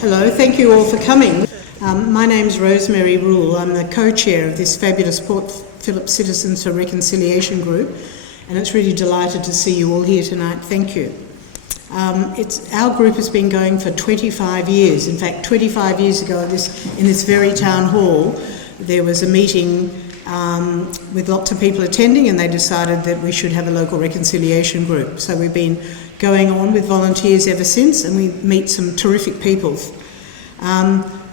Hello, thank you all for coming. My name's Rosemary Rule. I'm the co-chair of this fabulous Port Phillip Citizens for Reconciliation group, and it's really delighted to see you all here tonight. Thank you. Our group has been going for 25 years. In fact, 25 years ago in this very town hall, there was a meeting with lots of people attending, and they decided that we should have a local reconciliation group. So we've been going on with volunteers ever since, and we meet some terrific people.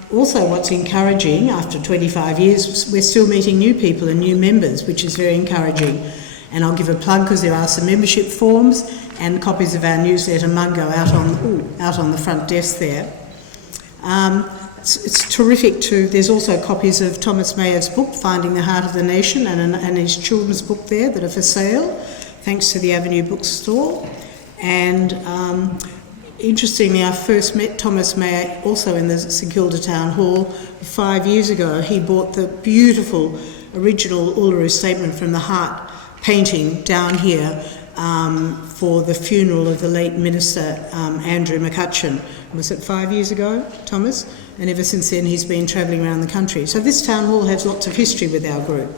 Also, what's encouraging, after 25 years, we're still meeting new people and new members, which is very encouraging. And I'll give a plug because there are some membership forms and copies of our newsletter Mungo out on the front desk there. It's terrific too. There's also copies of Thomas Mayer's book, Finding the Heart of the Nation, and his children's book there that are for sale, thanks to the Avenue Bookstore. And interestingly, I first met Thomas Mayer also in the St Kilda Town Hall 5 years ago. He bought the beautiful original Uluru Statement from the Heart painting down here for the funeral of the late Minister Andrew McCutcheon. Was it 5 years ago, Thomas? And ever since then he's been travelling around the country. So this town hall has lots of history with our group.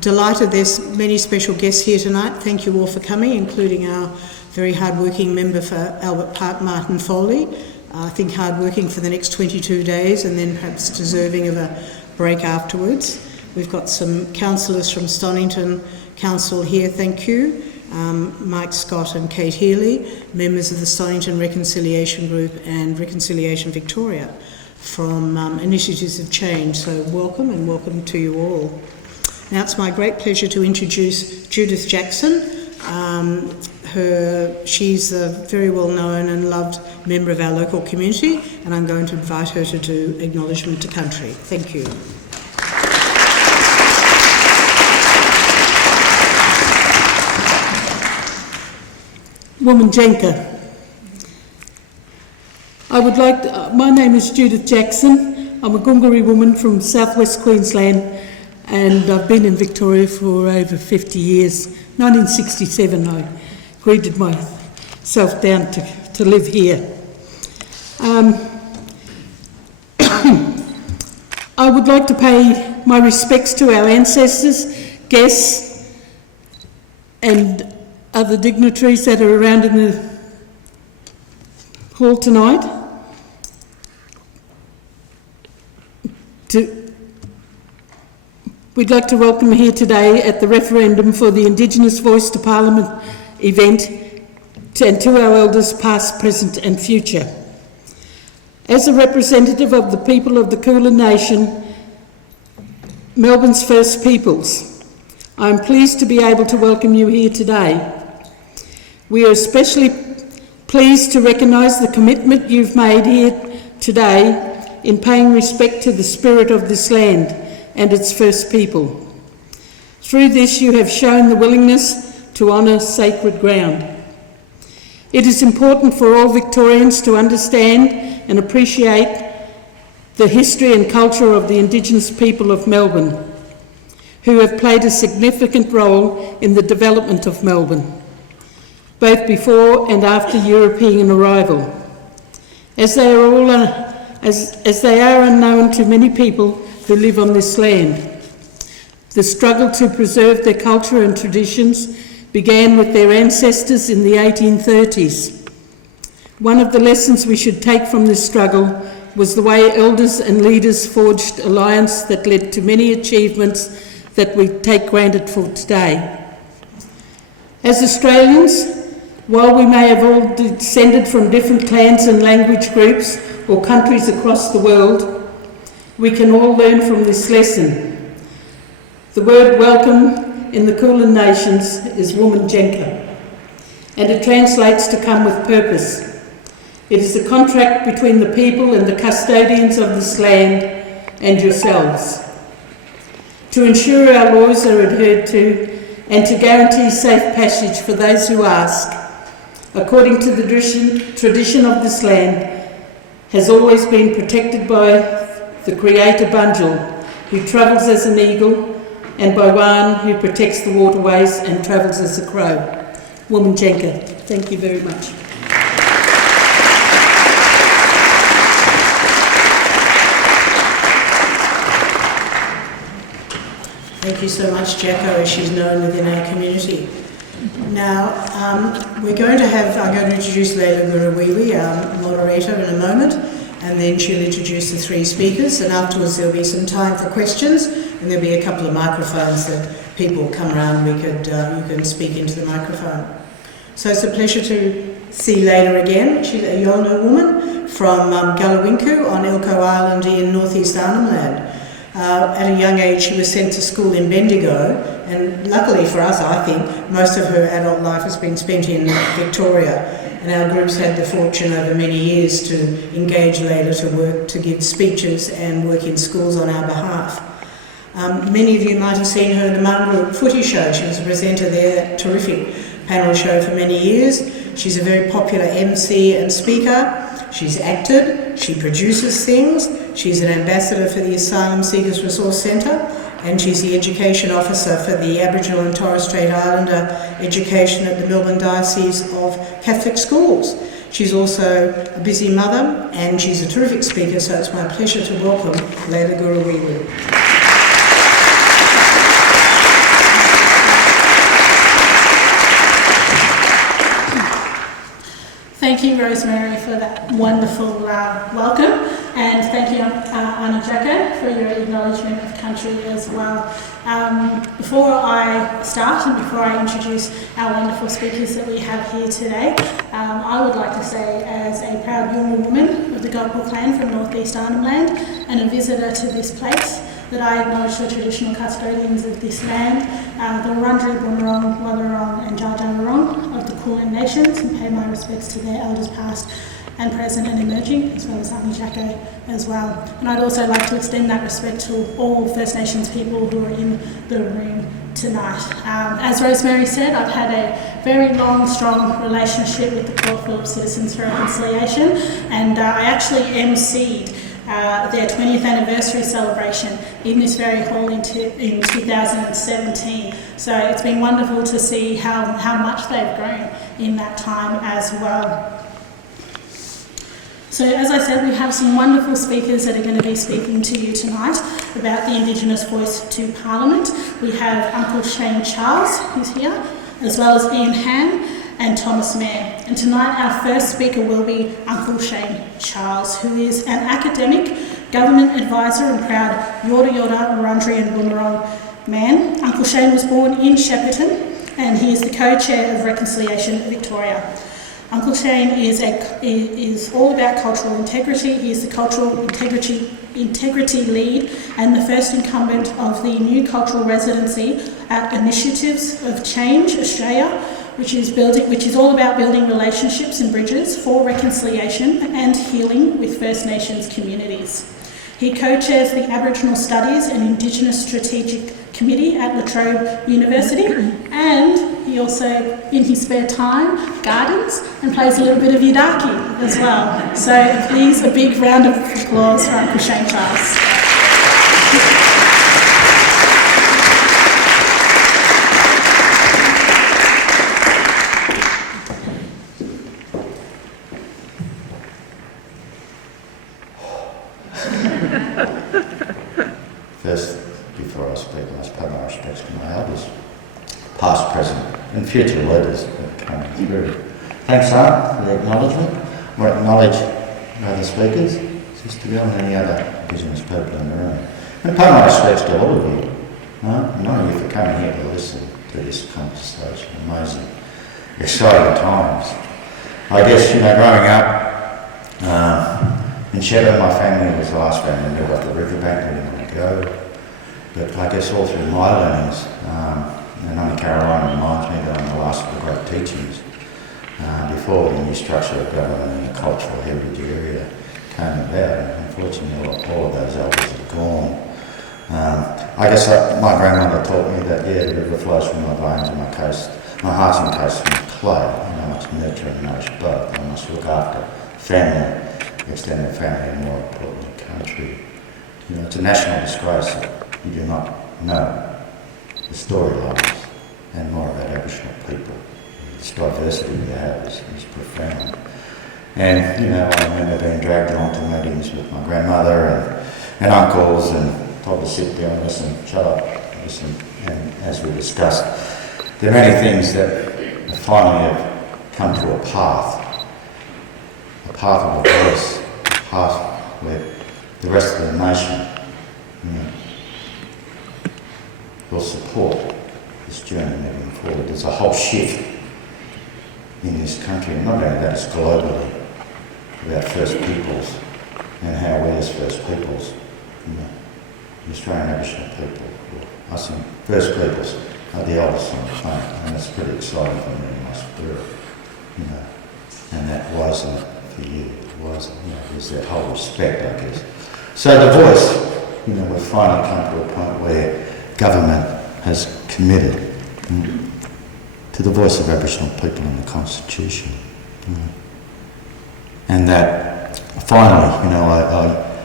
Delighted there's many special guests here tonight. Thank you all for coming, including our very hard-working member for Albert Park, Martin Foley. I think hard-working for the next 22 days and then perhaps deserving of a break afterwards. We've got some councillors from Stonnington Council here, thank you. Mike Scott and Kate Healy, members of the Stonnington Reconciliation Group and Reconciliation Victoria from Initiatives of Change. So welcome, and welcome to you all. Now it's my great pleasure to introduce Judith Jackson. She's a very well-known and loved member of our local community, and I'm going to invite her to do Acknowledgement to Country. Thank you. Womanjenka. My name is Judith Jackson. I'm a Gurruwiwi woman from southwest Queensland, and I've been in Victoria for over 50 years. 1967 I greeted myself down to live here. I would like to pay my respects to our ancestors, guests and other dignitaries that are around in the hall tonight. We'd like to welcome here today at the referendum for the Indigenous Voice to Parliament event, and to our elders past, present and future. As a representative of the people of the Kulin Nation, Melbourne's First Peoples, I am pleased to be able to welcome you here today. We are especially pleased to recognise the commitment you've made here today in paying respect to the spirit of this land and its first people. Through this, you have shown the willingness to honour sacred ground. It is important for all Victorians to understand and appreciate the history and culture of the Indigenous people of Melbourne, who have played a significant role in the development of Melbourne, both before and after European arrival. As they are unknown to many people who live on this land. The struggle to preserve their culture and traditions began with their ancestors in the 1830s. One of the lessons we should take from this struggle was the way elders and leaders forged alliance that led to many achievements that we take granted for today. As Australians, while we may have all descended from different clans and language groups or countries across the world, we can all learn from this lesson. The word welcome in the Kulin Nations is Womanjenka, and it translates to come with purpose. It is a contract between the people and the custodians of this land and yourselves, to ensure our laws are adhered to and to guarantee safe passage for those who ask, according to the tradition of this land, has always been protected by the Creator Bunjil, who travels as an eagle, and by one who protects the waterways and travels as a crow. Womanjenka. Thank you very much. Thank you so much, Jacko, as she's known within our community. Now, I'm going to introduce Leila Gurruwiwi, our moderator, in a moment, and then she'll introduce the three speakers, and afterwards there'll be some time for questions, and there'll be a couple of microphones that people come around, you can speak into the microphone. So it's a pleasure to see Leila again. She's a Yolngu woman from Gulawinku on Ilko Island in northeast Arnhem Land. At a young age she was sent to school in Bendigo, and luckily for us, I think, most of her adult life has been spent in Victoria, and our group's had the fortune over many years to engage Leila to work, to give speeches and work in schools on our behalf. Many of you might have seen her in the Mum Group footy show. She was a presenter there, terrific panel show for many years. She's a very popular MC and speaker. She's acted, she produces things, she's an ambassador for the Asylum Seekers Resource Centre, and she's the Education Officer for the Aboriginal and Torres Strait Islander education at the Melbourne Diocese of Catholic Schools. She's also a busy mother, and she's a terrific speaker, so it's my pleasure to welcome Leila Gurruwiwi. Thank you, Rosemary, for that wonderful welcome, and thank you, Anna Jacko, for your acknowledgement of country as well. Before I start and before I introduce our wonderful speakers that we have here today, I would like to say, as a proud Yolngu woman of the Gulpal clan from northeast Arnhem Land and a visitor to this place, that I acknowledge the traditional custodians of this land, the Wurundjeri, Boonwurrung, Wathaurong and Dja Dja Wurrung of the Kulin Nations, and pay my respects to their elders past and present and emerging, as well as Aunty Jacko as well. And I'd also like to extend that respect to all First Nations people who are in the room tonight. As Rosemary said, I've had a very long, strong relationship with the Port Phillip Citizens for Reconciliation, and I actually MC'd their 20th anniversary celebration in this very hall in 2017. So it's been wonderful to see how much they've grown in that time as well. So as I said, we have some wonderful speakers that are going to be speaking to you tonight about the Indigenous Voice to Parliament. We have Uncle Shane Charles, who's here, as well as Ian Hamm and Thomas Mayer. And tonight our first speaker will be Uncle Shane Charles, who is an academic, government advisor and proud Yorta Yorta, Wurundjeri and Boonwurrung man. Uncle Shane was born in Shepparton, and he is the co-chair of Reconciliation Victoria. Uncle Shane is all about cultural integrity. He is the cultural integrity lead and the first incumbent of the new cultural residency at Initiatives of Change Australia, which is all about building relationships and bridges for reconciliation and healing with First Nations communities. He co-chairs the Aboriginal Studies and Indigenous Strategic Committee at La Trobe University, and he also, in his spare time, gardens and plays a little bit of yidaki as well. So please, a big round of applause for Uncle Shane Charles. First, before I speak, I must pay my respects to my elders, past, present and future leaders that are coming through. Thanks, Art, for the acknowledgement. I want to acknowledge other speakers, Sister Bill and any other Indigenous people in the room. And pay my respects to all of you. And all of you for coming here to listen to this conversation. Amazing, exciting times. I guess, growing up in Shepparton, my family was the last family who got the riverbank, we didn't want to go. But I guess all through my learnings, and Aunty Caroline reminds me that I'm the last of the great teachings. Before the new structure of government and the cultural heritage area came about, and unfortunately all of those elders have gone. I guess my grandmother taught me that, the river flows from my veins and my heart's encased in clay, and I must nurture and nourish both. I must look after family, extended family, and more importantly, country. It's a national disgrace that you do not know the storylines and more about Aboriginal people. This diversity we have is profound. And, I remember being dragged along to meetings with my grandmother and uncles and told to sit down and listen, shut up, Listen, and as we discussed, there are many things that finally have come to a path of a voice, a path where the rest of the nation will support this journey moving forward. There's a whole shift in this country, and not only that, it's globally, about First Peoples and how we as First Peoples, the Australian Aboriginal people, us in First Peoples, are the oldest on the planet, and that's pretty exciting for me in my spirit, and that wasn't for you, it wasn't, there's that whole respect, I guess. So the voice, we've finally come to a point where government has committed to the voice of Aboriginal people in the Constitution. And that finally, I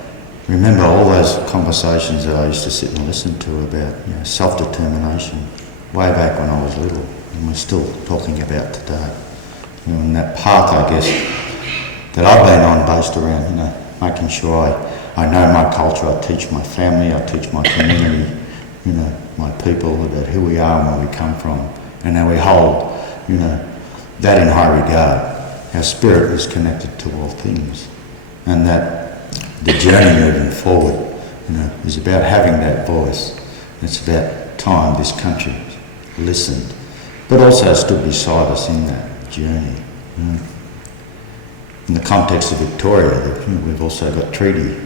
remember all those conversations that I used to sit and listen to about self-determination way back when I was little, and we're still talking about today. And that path, I guess, that I've been on based around, making sure I know my culture, I teach my family, I teach my community, my people about who we are and where we come from, and how we hold, that in high regard. Our spirit is connected to all things, and that the journey moving forward, is about having that voice. It's about time this country listened, but also stood beside us in that journey. In the context of Victoria, we've also got treaty.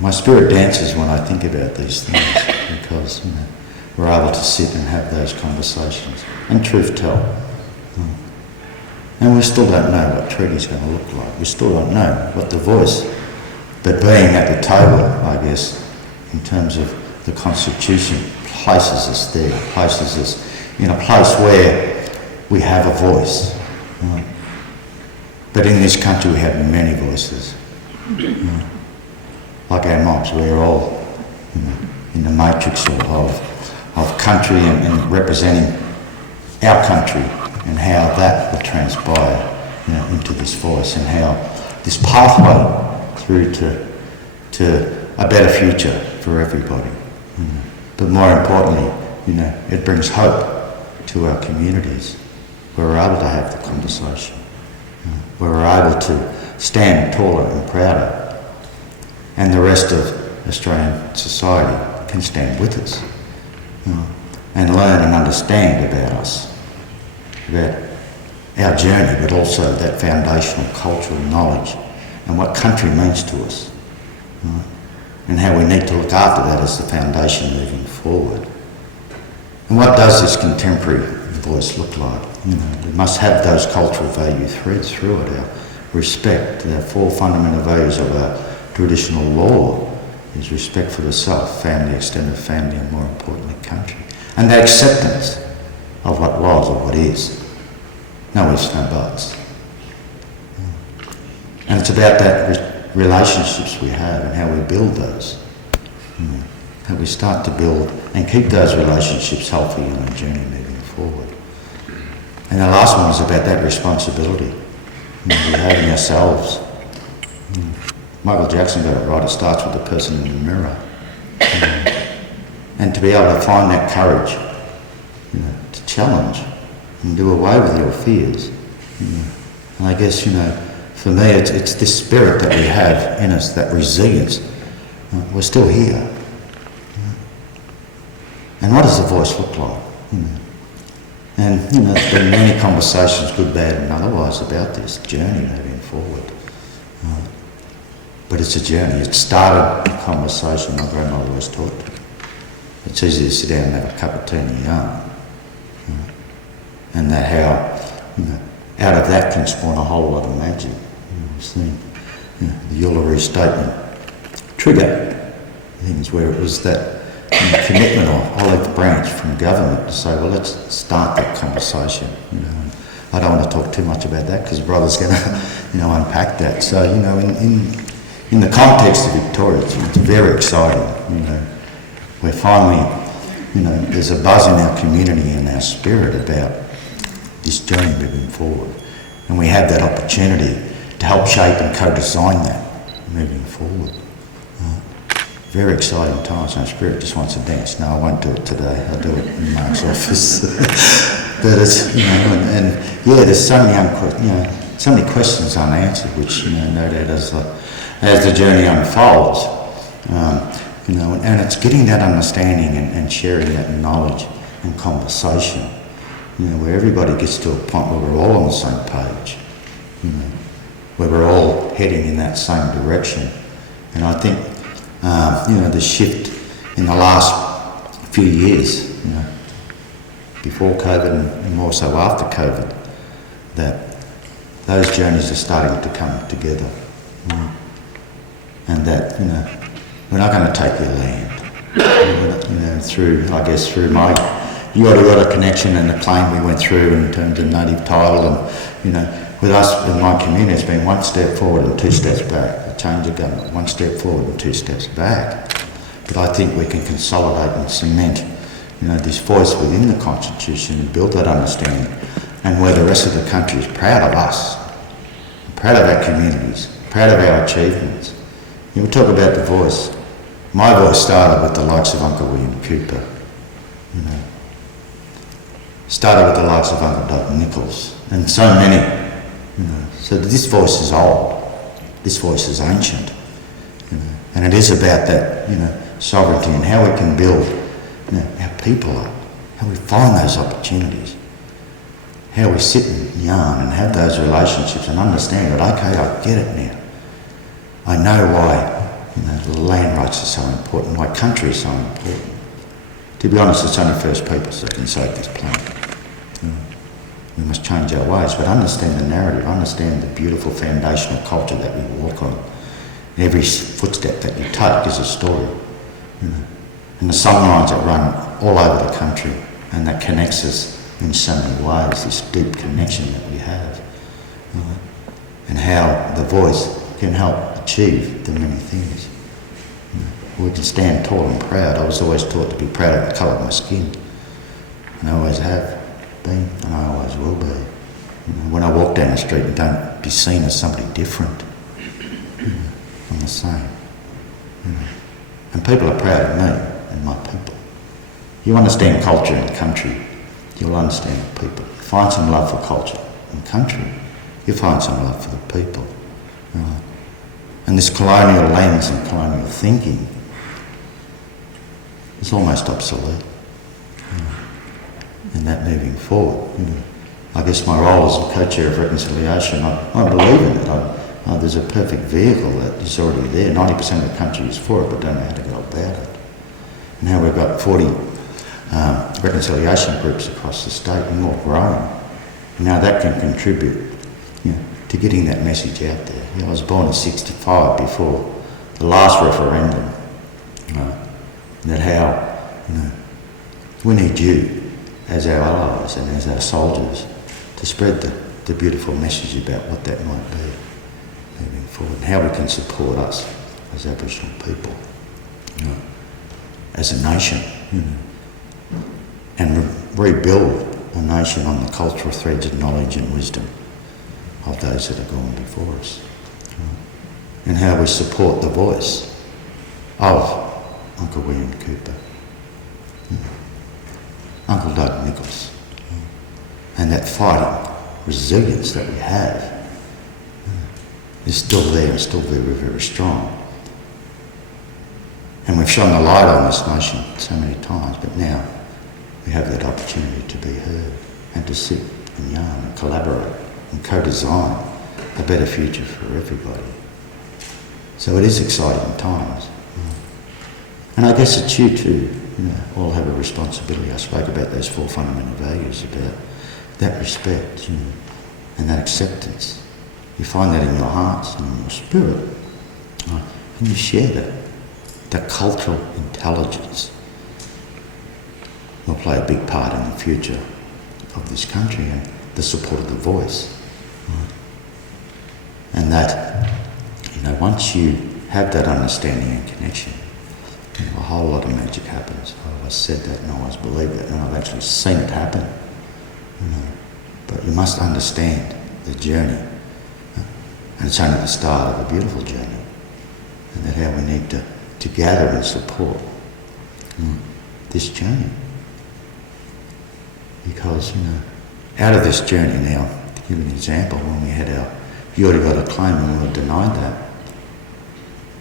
My spirit dances when I think about these things, because we're able to sit and have those conversations and truth tell. And we still don't know what treaty's going to look like. We still don't know what the voice, but being at the table, I guess, in terms of the Constitution, places us there, places us in a place where we have a voice. But in this country we have many voices. Like our mobs, we're all in the matrix of country and representing our country, and how that will transpire into this voice, and how this pathway through to a better future for everybody. But more importantly, it brings hope to our communities, where we're able to have the conversation, where we're able to stand taller and prouder, and the rest of Australian society can stand with us and learn and understand about us, about our journey, but also that foundational cultural knowledge and what country means to us, and how we need to look after that as the foundation moving forward. And what does this contemporary voice look like? We must have those cultural value threads through it. Our respect, our four fundamental values of our traditional law is respect for the self, family, extended family, and more importantly, country. And the acceptance of what was or what is. No ifs, no buts. And it's about that relationships we have and how we build those. How we start to build and keep those relationships healthy on a journey moving forward. And the last one is about that responsibility we have in ourselves. Michael Jackson got it right, it starts with the person in the mirror. And to be able to find that courage, to challenge and do away with your fears. And I guess, for me, it's this spirit that we have in us, that resilience. We're still here. And what does the voice look like? And, there's been many conversations, good, bad and otherwise, about this journey moving forward. But it's a journey. It started a conversation my grandmother always taught me. It's easy to sit down and have a cup of tea and yarn. And that how, out of that can spawn a whole lot of magic. We've seen the Uluru Statement trigger things where it was that commitment or olive branch from government to say, well, let's start that conversation. I don't want to talk too much about that because brother's going to, unpack that. So, in the context of Victoria, it's very exciting. We're finally, there's a buzz in our community and our spirit about this journey moving forward. And we have that opportunity to help shape and co-design that moving forward. very exciting times. And Spirit just wants to dance. No, I won't do it today. I'll do it in Mark's office. But it's, and yeah, there's so many so many questions unanswered, which no doubt as the journey unfolds, and it's getting that understanding and sharing that knowledge and conversation, where everybody gets to a point where we're all on the same page, where we're all heading in that same direction. And I think, the shift in the last few years, before COVID and more so after COVID, that those journeys are starting to come together. And that, we're not going to take your land. Through my Yada connection and the claim we went through in terms of native title, and, with us in my community, it's been one step forward and two steps back. A change of government, one step forward and two steps back. But I think we can consolidate and cement, this voice within the Constitution and build that understanding, and where the rest of the country is proud of us, proud of our communities, proud of our achievements. We talk about the voice. My voice started with the likes of Uncle William Cooper, started with the likes of Uncle Doug Nichols, and so many. So this voice is old, this voice is ancient, and it is about that, sovereignty and how we can build, our people up, how we find those opportunities, how we sit and yarn and have those relationships and understand that, okay, I get it now. I know why, land rights are so important, why country is so important. To be honest, it's only First Peoples that can save this planet. We must change our ways, but understand the narrative, understand the beautiful foundational culture that we walk on. Every footstep that you take is a story. And the songlines that run all over the country, and that connects us in so many ways, this deep connection that we have. And how the voice can help achieve the many things. We can stand tall and proud. I was always taught to be proud of the colour of my skin. And I always have been, and I always will be. When I walk down the street, and don't be seen as somebody different. I'm the same. And people are proud of me and my people. You understand culture and country, you'll understand the people. Find some love for culture and country, you find some love for the people. And this colonial lens and colonial thinking is almost obsolete. And that moving forward, I guess my role as a co-chair of reconciliation, I believe in it. There's a perfect vehicle that is already there. 90% of the country is for it, but don't know how to go about it. And now we've got 40 reconciliation groups across the state, and more growing. Now that can contribute, to getting that message out there. I was born in '65, before the last referendum. That how, we need you as our allies and as our soldiers to spread the beautiful message about what that might be moving forward, and how we can support us as Aboriginal people, as a nation, and rebuild a nation on the cultural threads of knowledge and wisdom of those that have gone before us, and how we support the voice of Uncle William Cooper, Uncle Doug Nichols, and that fighting resilience that we have is still there and still very, very strong. And we've shone the light on this nation so many times, but now we have that opportunity to be heard and to sit and yarn and collaborate and co-design a better future for everybody. So it is exciting times. And I guess it's you too, all have a responsibility. I spoke about those 4 fundamental values, about that respect, and that acceptance. You find that in your hearts and in your spirit, and you share that. That cultural intelligence will play a big part in the future of this country, and the support of the voice. And that, once you have that understanding and connection, a whole lot of magic happens. I always said that and I always believed it, and I've actually seen it happen. But you must understand the journey, and it's only the start of a beautiful journey, and that how we need to to gather and support this journey. Because, out of this journey now, to give an example, when we had our "you already got a claim" and we were denied that,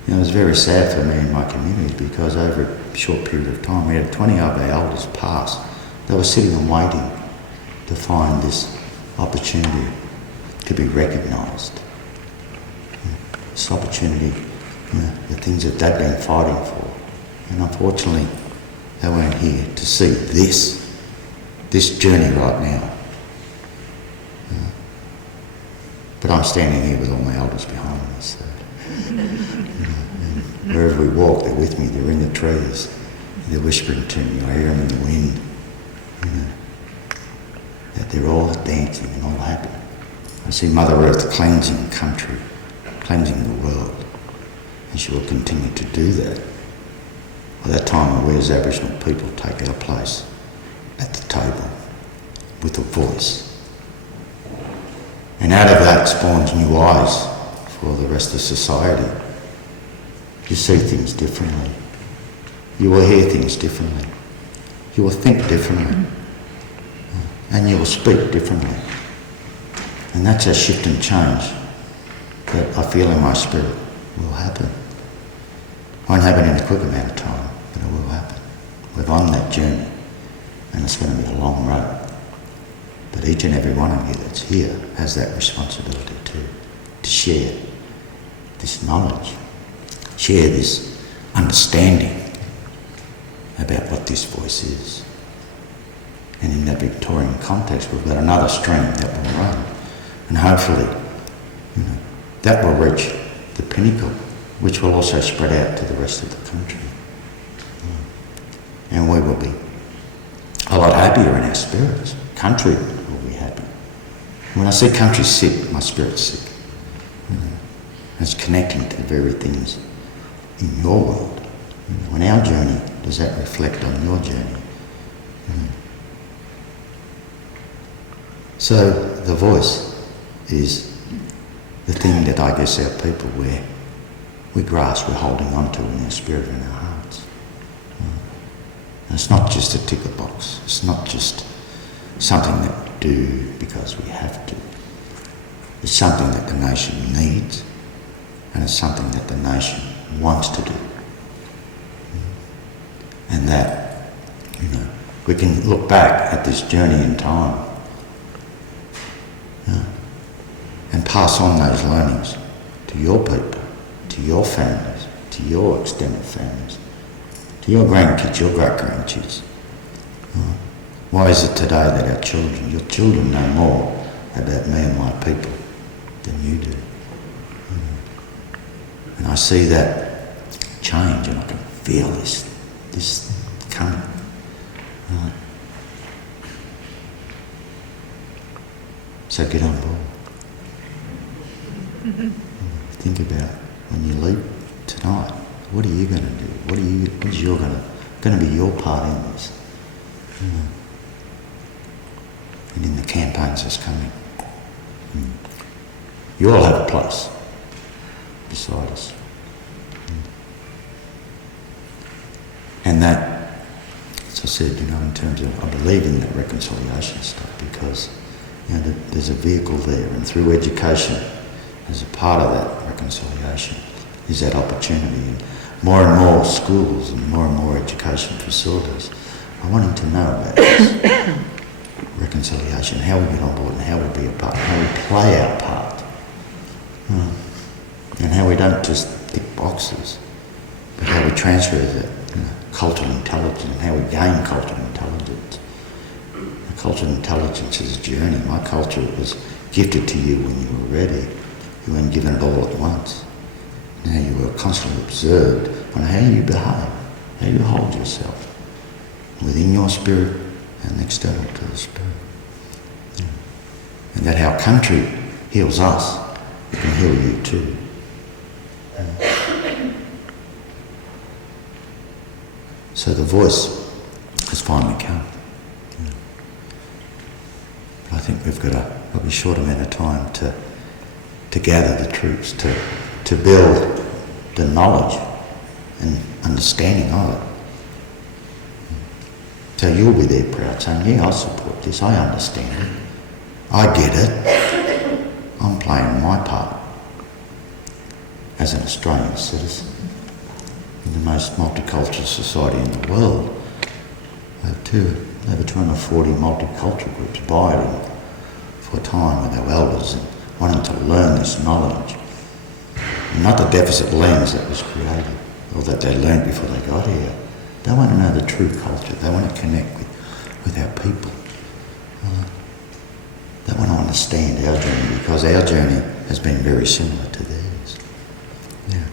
it was very sad for me and my community, because over a short period of time we had 20 of our elders pass. They were sitting and waiting to find this opportunity to be recognised. This opportunity, the things that they'd been fighting for. And unfortunately, they weren't here to see this journey right now. But I'm standing here with all my elders behind me, so and wherever we walk, they're with me. They're in the trees. They're whispering to me. I hear them in the wind. That they're all dancing and all happy. I see Mother Earth cleansing country, cleansing the world, and she will continue to do that. By that time, we as Aboriginal people take our place at the table with a voice. And out of that spawns new eyes for the rest of society. You see things differently. You will hear things differently. You will think differently. And you will speak differently. And that's a shift and change that I feel in my spirit will happen. It won't happen in a quick amount of time, but it will happen. We're on that journey, and it's going to be a long road. But each and every one of you that's here has that responsibility to share this knowledge, share this understanding about what this voice is. And in that Victorian context, we've got another stream that will run. And hopefully, that will reach the pinnacle, which will also spread out to the rest of the country. And we will be a lot happier in our spirits. Country will be happy. When I see country sick, my spirit's sick. It's connecting to the very things in your world. On our journey, does that reflect on your journey? So the voice is the thing that I guess our people, we grasp, we're holding on to in our spirit and our hearts. And it's not just a ticker box. It's not just something that we do because we have to. It's something that the nation needs, and it's something that the nation wants to do. And that, we can look back at this journey in time and pass on those learnings to your people, to your families, to your extended families, to your grandkids, your great-grandkids. Why is it today that your children know more about me and my people than you do? And I see that change, and I can feel this coming. So get on board. Think about when you leave tonight, what are you going to do? What is going to be your part in this? And in the campaigns that's coming, you all have a place beside us. And that, as I said, in terms of, I believe in that reconciliation stuff, because there's a vehicle there, and through education, as a part of that reconciliation, is that opportunity. And more schools and more education facilities are wanting to know about this reconciliation, how we get on board and how we be a part, how we play our part, and how we don't just tick boxes, but how we transfer that cultural intelligence and how we gain cultural intelligence. Cultural intelligence is a journey. My culture was gifted to you when you were ready. You weren't given it all at once. Now you were constantly observed on how you behave, how you hold yourself within your spirit and external to the spirit. And that how country heals us, it can heal you too. So the voice has finally come. I think we've got a probably short amount of time to gather the troops, to build the knowledge and understanding of it. So you'll be there proud saying, yeah, I support this, I understand it, I get it, I'm playing my part as an Australian citizen in the most multicultural society in the world. Over 240 multicultural groups biding for a time with our elders and wanting to learn this knowledge. And not the deficit lens that was created or that they learned before they got here. They want to know the true culture. They want to connect with our people. They want to understand our journey because our journey has been very similar to theirs. Yeah.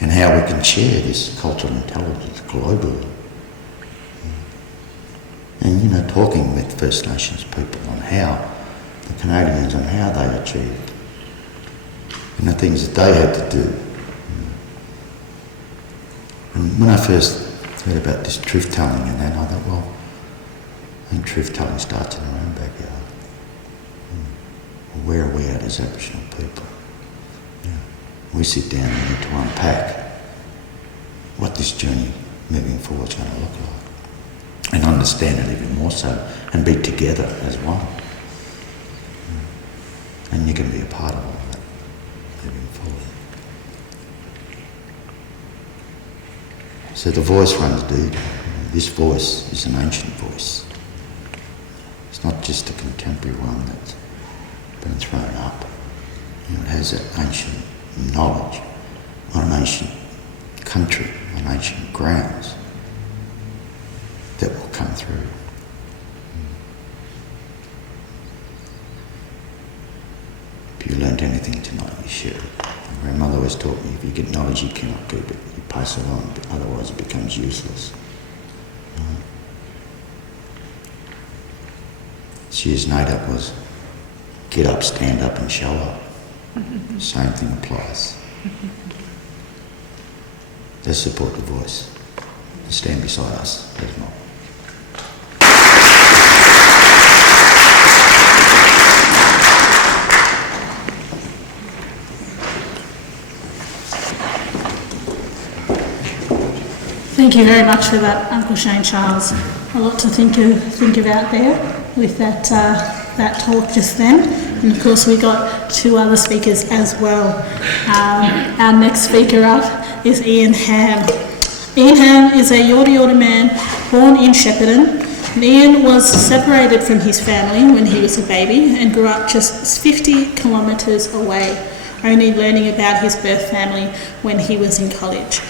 And how we can share this cultural intelligence globally. And, you know, talking with First Nations people on how, the Canadians, on how they achieved, and the things that they had to do. And when I first heard about this truth telling and that, I thought, well, I think truth telling starts in our own backyard. Where are we at as Aboriginal people? Yeah. We sit down and need to unpack what this journey moving forward is going to look like. And understand it even more so, and be together as one. And you can be a part of all that moving forward. So the voice runs deep. This voice is an ancient voice. It's not just a contemporary one that's been thrown up. You know, it has that ancient knowledge on an ancient country, on ancient grounds, that will come through. If you learnt anything tonight, you share it. My grandmother always taught me, if you get knowledge, you cannot keep it. You pass it on, but otherwise it becomes useless. She's native was get up, stand up and show up. Same thing applies. Let's support the voice. Stand beside us, let's not. Thank you very much for that, Uncle Shane Charles. A lot to think about there with that talk just then. And of course we got two other speakers as well. Our next speaker up is Ian Hamm. Ian Hamm is a Yorta Yorta man born in Shepparton. And Ian was separated from his family when he was a baby and grew up just 50 kilometres away, only learning about his birth family when he was in college.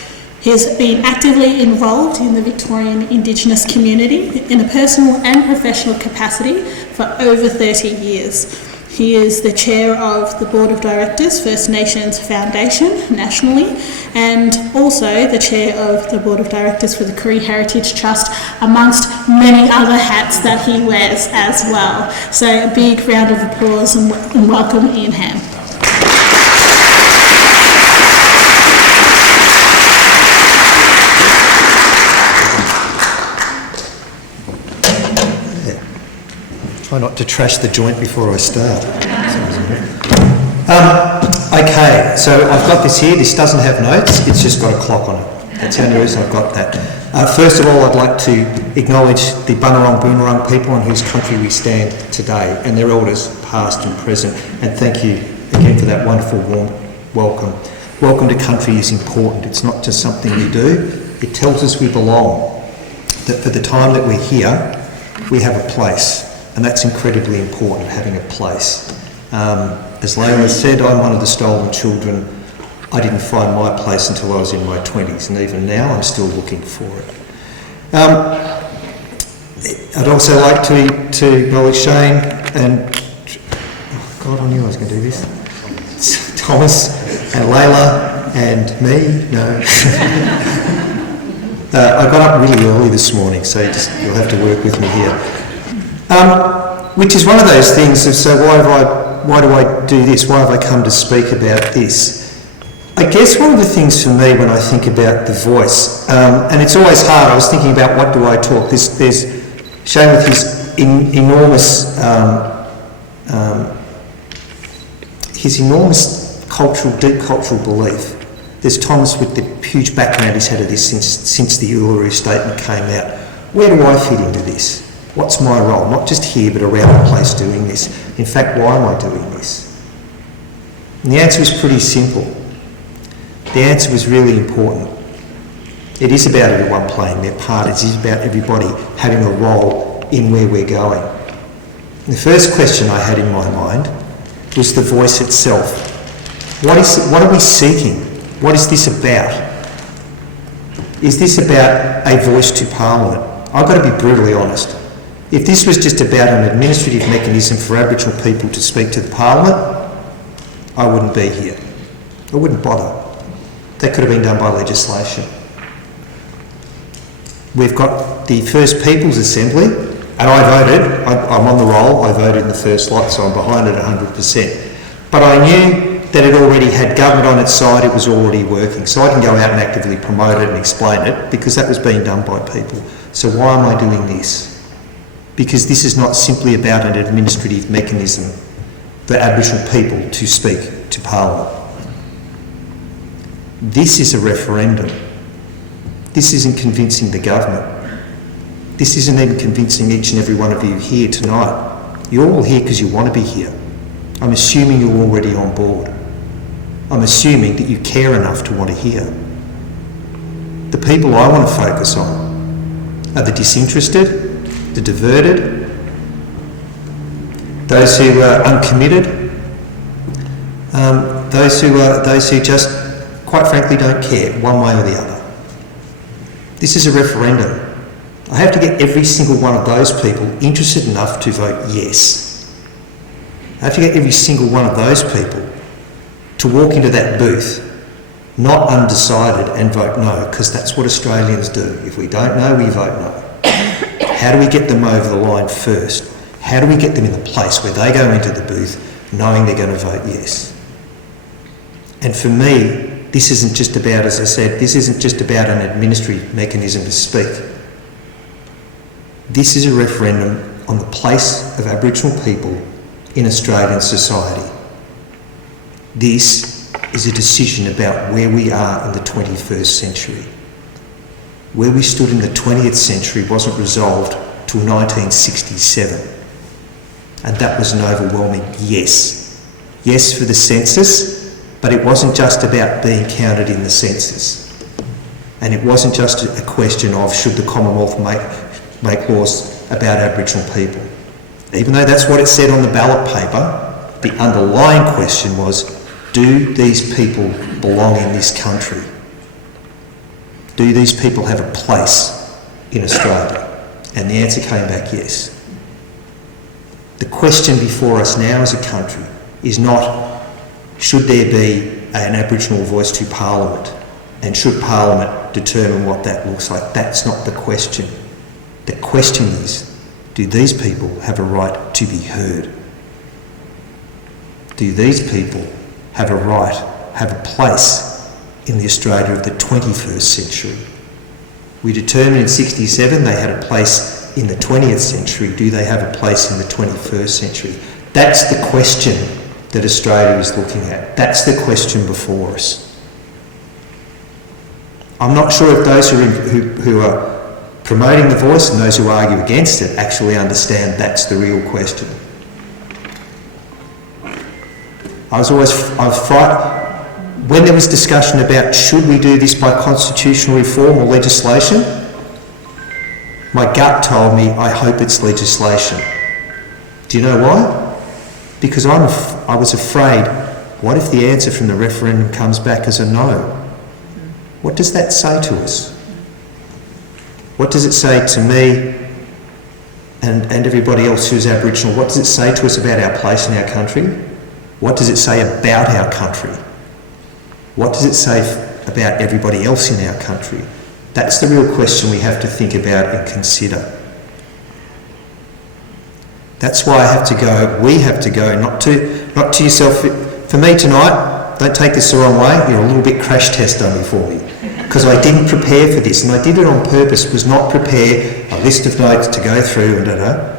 He has been actively involved in the Victorian Indigenous community in a personal and professional capacity for over 30 years. He is the chair of the Board of Directors, First Nations Foundation nationally, and also the chair of the Board of Directors for the Koori Heritage Trust, amongst many other hats that he wears as well. So a big round of applause and welcome Ian Hamm. Try not to trash the joint before I start. Okay, so I've got this here. This doesn't have notes. It's just got a clock on it. That's the only reason I've got that. First of all, I'd like to acknowledge the Bunurong Boonwurrung people on whose country we stand today, and their elders, past and present. And thank you again for that wonderful warm welcome. Welcome to country is important. It's not just something we do. It tells us we belong. That for the time that we're here, we have a place. And that's incredibly important, having a place. As Leila said, I'm one of the stolen children. I didn't find my place until I was in my 20s, and even now I'm still looking for it. I'd also like to acknowledge Shane and, oh God, I knew I was going to do this. Thomas and Leila and me, no. I got up really early this morning, so you'll have to work with me here. Which is one of those things of, so why do I do this? Why have I come to speak about this? I guess one of the things for me when I think about the voice, and it's always hard, I was thinking about what do I talk, there's Shane with his enormous deep cultural belief There's Thomas with the huge background he's had of this since the Uluru Statement came out. Where do I fit into this? What's my role? Not just here, but around the place doing this. In fact, why am I doing this? And the answer was pretty simple. The answer was really important. It is about everyone playing their part. It is about everybody having a role in where we're going. And the first question I had in my mind was the voice itself. What are we seeking? What is this about? Is this about a voice to Parliament? I've got to be brutally honest. If this was just about an administrative mechanism for Aboriginal people to speak to the Parliament, I wouldn't be here. I wouldn't bother. That could have been done by legislation. We've got the First Peoples Assembly, and I voted. I'm on the roll. I voted in the first lot, so I'm behind it 100%. But I knew that it already had government on its side. It was already working. So I can go out and actively promote it and explain it because that was being done by people. So why am I doing this? Because this is not simply about an administrative mechanism for Aboriginal people to speak to Parliament. This is a referendum. This isn't convincing the government. This isn't even convincing each and every one of you here tonight. You're all here because you want to be here. I'm assuming you're already on board. I'm assuming that you care enough to want to hear. The people I want to focus on are the disinterested, the diverted, those who are uncommitted, those who just, quite frankly, don't care one way or the other. This is a referendum. I have to get every single one of those people interested enough to vote yes. I have to get every single one of those people to walk into that booth, not undecided, and vote no, because that's what Australians do. If we don't know, we vote no. How do we get them over the line first? How do we get them in the place where they go into the booth knowing they're going to vote yes? And for me, this isn't just about, as I said, this isn't just about an administrative mechanism to speak. This is a referendum on the place of Aboriginal people in Australian society. This is a decision about where we are in the 21st century. Where we stood in the 20th century wasn't resolved till 1967. And that was an overwhelming yes. Yes for the census, but it wasn't just about being counted in the census. And it wasn't just a question of should the Commonwealth make laws about Aboriginal people. Even though that's what it said on the ballot paper, the underlying question was, do these people belong in this country? Do these people have a place in Australia? And the answer came back yes. The question before us now as a country is not should there be an Aboriginal voice to Parliament and should Parliament determine what that looks like. That's not the question. The question is, do these people have a right to be heard? Do these people have a right, have a place in the Australia of the 21st century? We determined in 67 they had a place in the 20th century. Do they have a place in the 21st century? That's the question that Australia is looking at. That's the question before us. I'm not sure if those who are promoting the voice and those who argue against it actually understand that's the real question. I was frightened when there was discussion about should we do this by constitutional reform or legislation. My gut told me I hope it's legislation. Do you know why? Because I was afraid, what if the answer from the referendum comes back as a no? What does that say to us? What does it say to me and everybody else who's Aboriginal? What does it say to us about our place in our country? What does it say about our country? What does it say about everybody else in our country? That's the real question we have to think about and consider. That's why we have to go, not to yourself. For me tonight, don't take this the wrong way, you're a little bit crash test dummy for me. Because I didn't prepare for this, and I did it on purpose, was not prepare a list of notes to go through and da-da.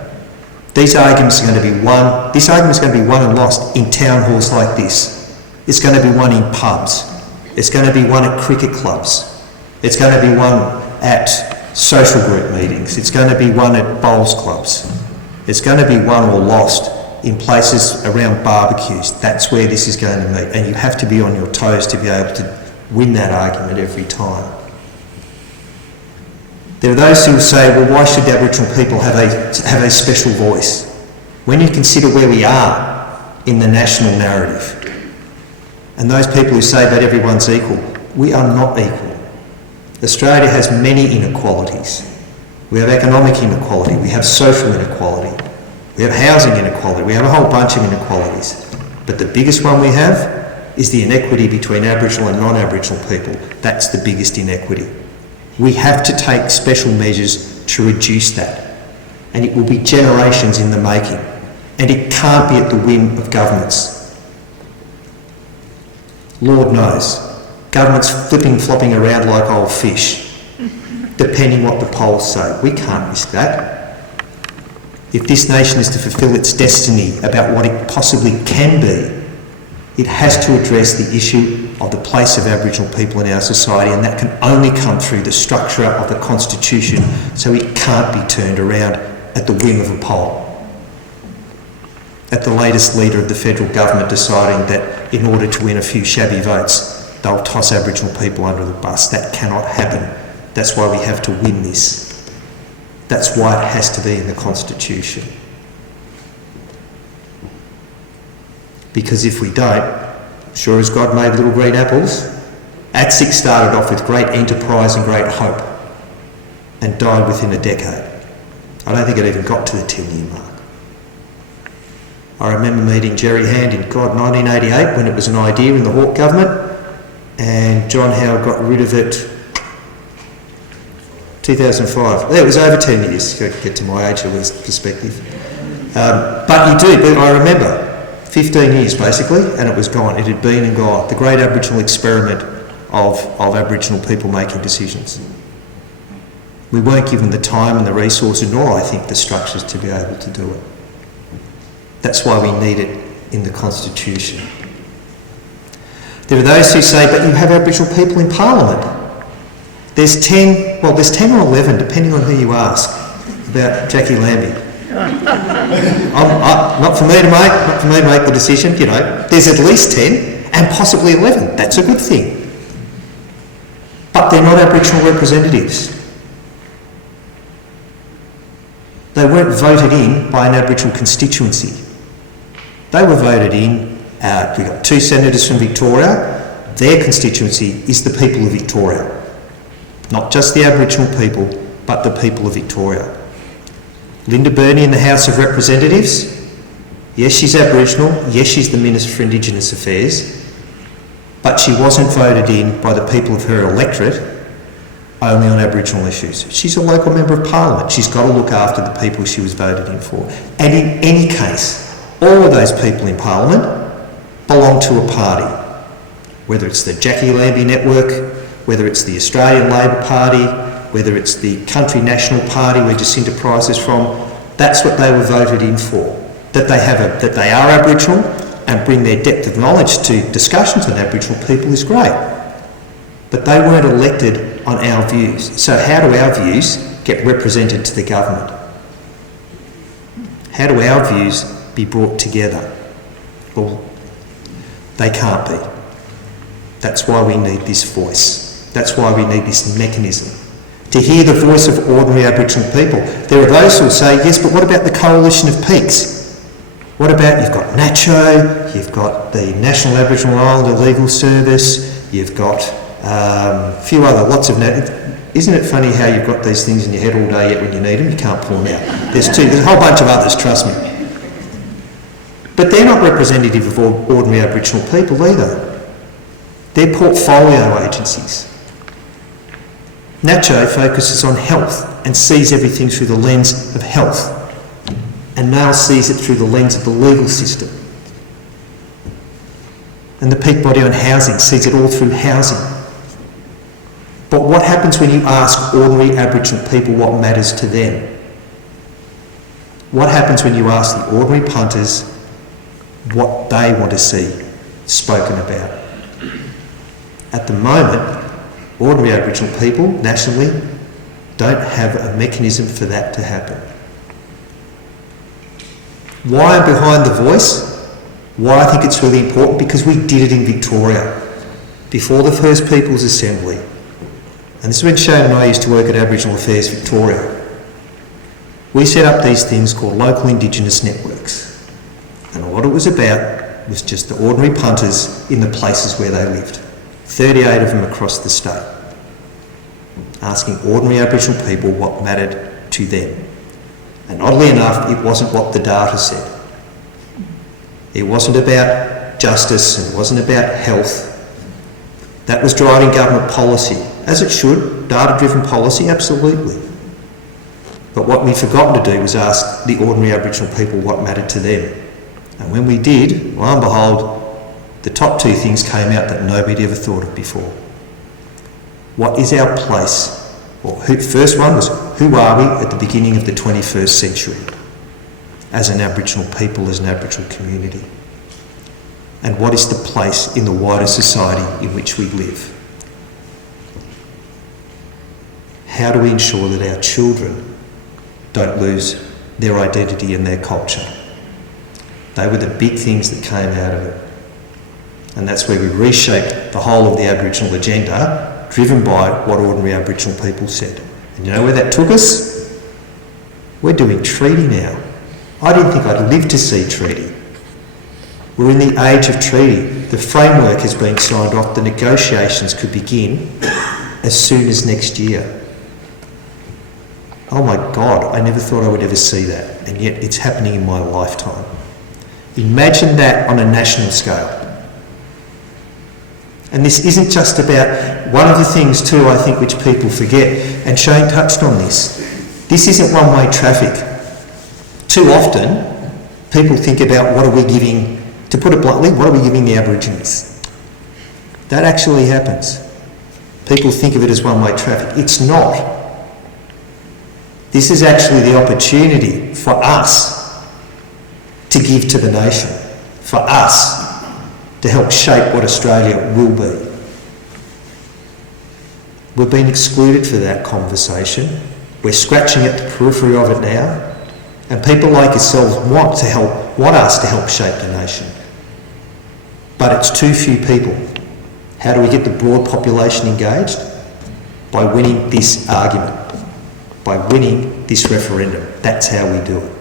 These arguments are going to be won, this argument is going to be won and lost in town halls like this. It's going to be won in pubs. It's going to be won at cricket clubs. It's going to be won at social group meetings. It's going to be won at bowls clubs. It's going to be won or lost in places around barbecues. That's where this is going to meet, and you have to be on your toes to be able to win that argument every time. There are those who say, well, why should Aboriginal people have a special voice? When you consider where we are in the national narrative, and those people who say that everyone's equal, we are not equal. Australia has many inequalities. We have economic inequality, we have social inequality, we have housing inequality, we have a whole bunch of inequalities. But the biggest one we have is the inequity between Aboriginal and non-Aboriginal people. That's the biggest inequity. We have to take special measures to reduce that. And it will be generations in the making. And it can't be at the whim of governments. Lord knows, governments flopping around like old fish, depending what the polls say. We can't risk that. If this nation is to fulfil its destiny about what it possibly can be, it has to address the issue of the place of Aboriginal people in our society, and that can only come through the structure of the Constitution, so it can't be turned around at the whim of a poll. At the latest leader of the federal government deciding that in order to win a few shabby votes, they'll toss Aboriginal people under the bus. That cannot happen. That's why we have to win this. That's why it has to be in the Constitution. Because if we don't, sure as God made little green apples, ATSIC started off with great enterprise and great hope and died within a decade. I don't think it even got to the 10-year mark. I remember meeting Jerry Hand in 1988 when it was an idea in the Hawke government, and John Howard got rid of it 2005. It was over 10 years, to get to my age at least perspective. But you do, but I remember 15 years basically, and it was gone. It had been and gone. The great Aboriginal experiment of Aboriginal people making decisions. We weren't given the time and the resources, nor I think the structures to be able to do it. That's why we need it in the Constitution. There are those who say, but you have Aboriginal people in Parliament. There's 10 or 11, depending on who you ask, about Jackie Lambie. Not for me to make the decision, you know. There's at least 10 and possibly 11. That's a good thing. But they're not Aboriginal representatives. They weren't voted in by an Aboriginal constituency. They were voted in, we've got 2 senators from Victoria. Their constituency is the people of Victoria. Not just the Aboriginal people, but the people of Victoria. Linda Burney in the House of Representatives, yes, she's Aboriginal, yes, she's the Minister for Indigenous Affairs, but she wasn't voted in by the people of her electorate only on Aboriginal issues. She's a local member of Parliament. She's got to look after the people she was voted in for. And in any case, all of those people in Parliament belong to a party, whether it's the Jackie Lambie Network, whether it's the Australian Labor Party, whether it's the Country National Party where Jacinta Price is from. That's what they were voted in for. That they are Aboriginal and bring their depth of knowledge to discussions on Aboriginal people is great. But they weren't elected on our views. So how do our views get represented to the government? How do our views be brought together? Well, they can't be. That's why we need this voice. That's why we need this mechanism. To hear the voice of ordinary Aboriginal people. There are those who will say, yes, but what about the coalition of peaks? What about, you've got NACCHO, you've got the National Aboriginal Islander Legal Service, you've got a few other, lots of... Isn't it funny how you've got these things in your head all day, yet when you need them, you can't pull them out? There's a whole bunch of others, trust me. But they're not representative of ordinary Aboriginal people either. They're portfolio agencies. NACCHO focuses on health and sees everything through the lens of health, and NAIL sees it through the lens of the legal system. And the peak body on housing sees it all through housing. But what happens when you ask ordinary Aboriginal people what matters to them? What happens when you ask the ordinary punters what they want to see spoken about? At the moment, ordinary Aboriginal people, nationally, don't have a mechanism for that to happen. Why I'm behind the voice? Why I think it's really important? Because we did it in Victoria, before the first People's Assembly. And this is when Shane and I used to work at Aboriginal Affairs Victoria. We set up these things called local Indigenous networks. And what it was about was just the ordinary punters in the places where they lived. 38 of them across the state. Asking ordinary Aboriginal people what mattered to them. And oddly enough, it wasn't what the data said. It wasn't about justice, and it wasn't about health. That was driving government policy, as it should, data-driven policy, absolutely. But what we'd forgotten to do was ask the ordinary Aboriginal people what mattered to them. And when we did, lo and behold, the top two things came out that nobody ever thought of before. What is our place? Well, first one was, who are we at the beginning of the 21st century as an Aboriginal people, as an Aboriginal community? And what is the place in the wider society in which we live? How do we ensure that our children don't lose their identity and their culture? They were the big things that came out of it. And that's where we reshaped the whole of the Aboriginal agenda, driven by what ordinary Aboriginal people said. And you know where that took us? We're doing treaty now. I didn't think I'd live to see treaty. We're in the age of treaty. The framework has been signed off. The negotiations could begin as soon as next year. Oh my God, I never thought I would ever see that, and yet it's happening in my lifetime. Imagine that on a national scale. And this isn't just about, one of the things too I think which people forget, and Shane touched on this, this isn't one-way traffic. Too often, people think about what are we giving, to put it bluntly, what are we giving the Aborigines? That actually happens. People think of it as one-way traffic. It's not. This is actually the opportunity for us to give to the nation, for us to help shape what Australia will be. We've been excluded for that conversation. We're scratching at the periphery of it now, and people like yourselves want us to help shape the nation. But it's too few people. How do we get the broad population engaged? By winning this argument, by winning this referendum. That's how we do it.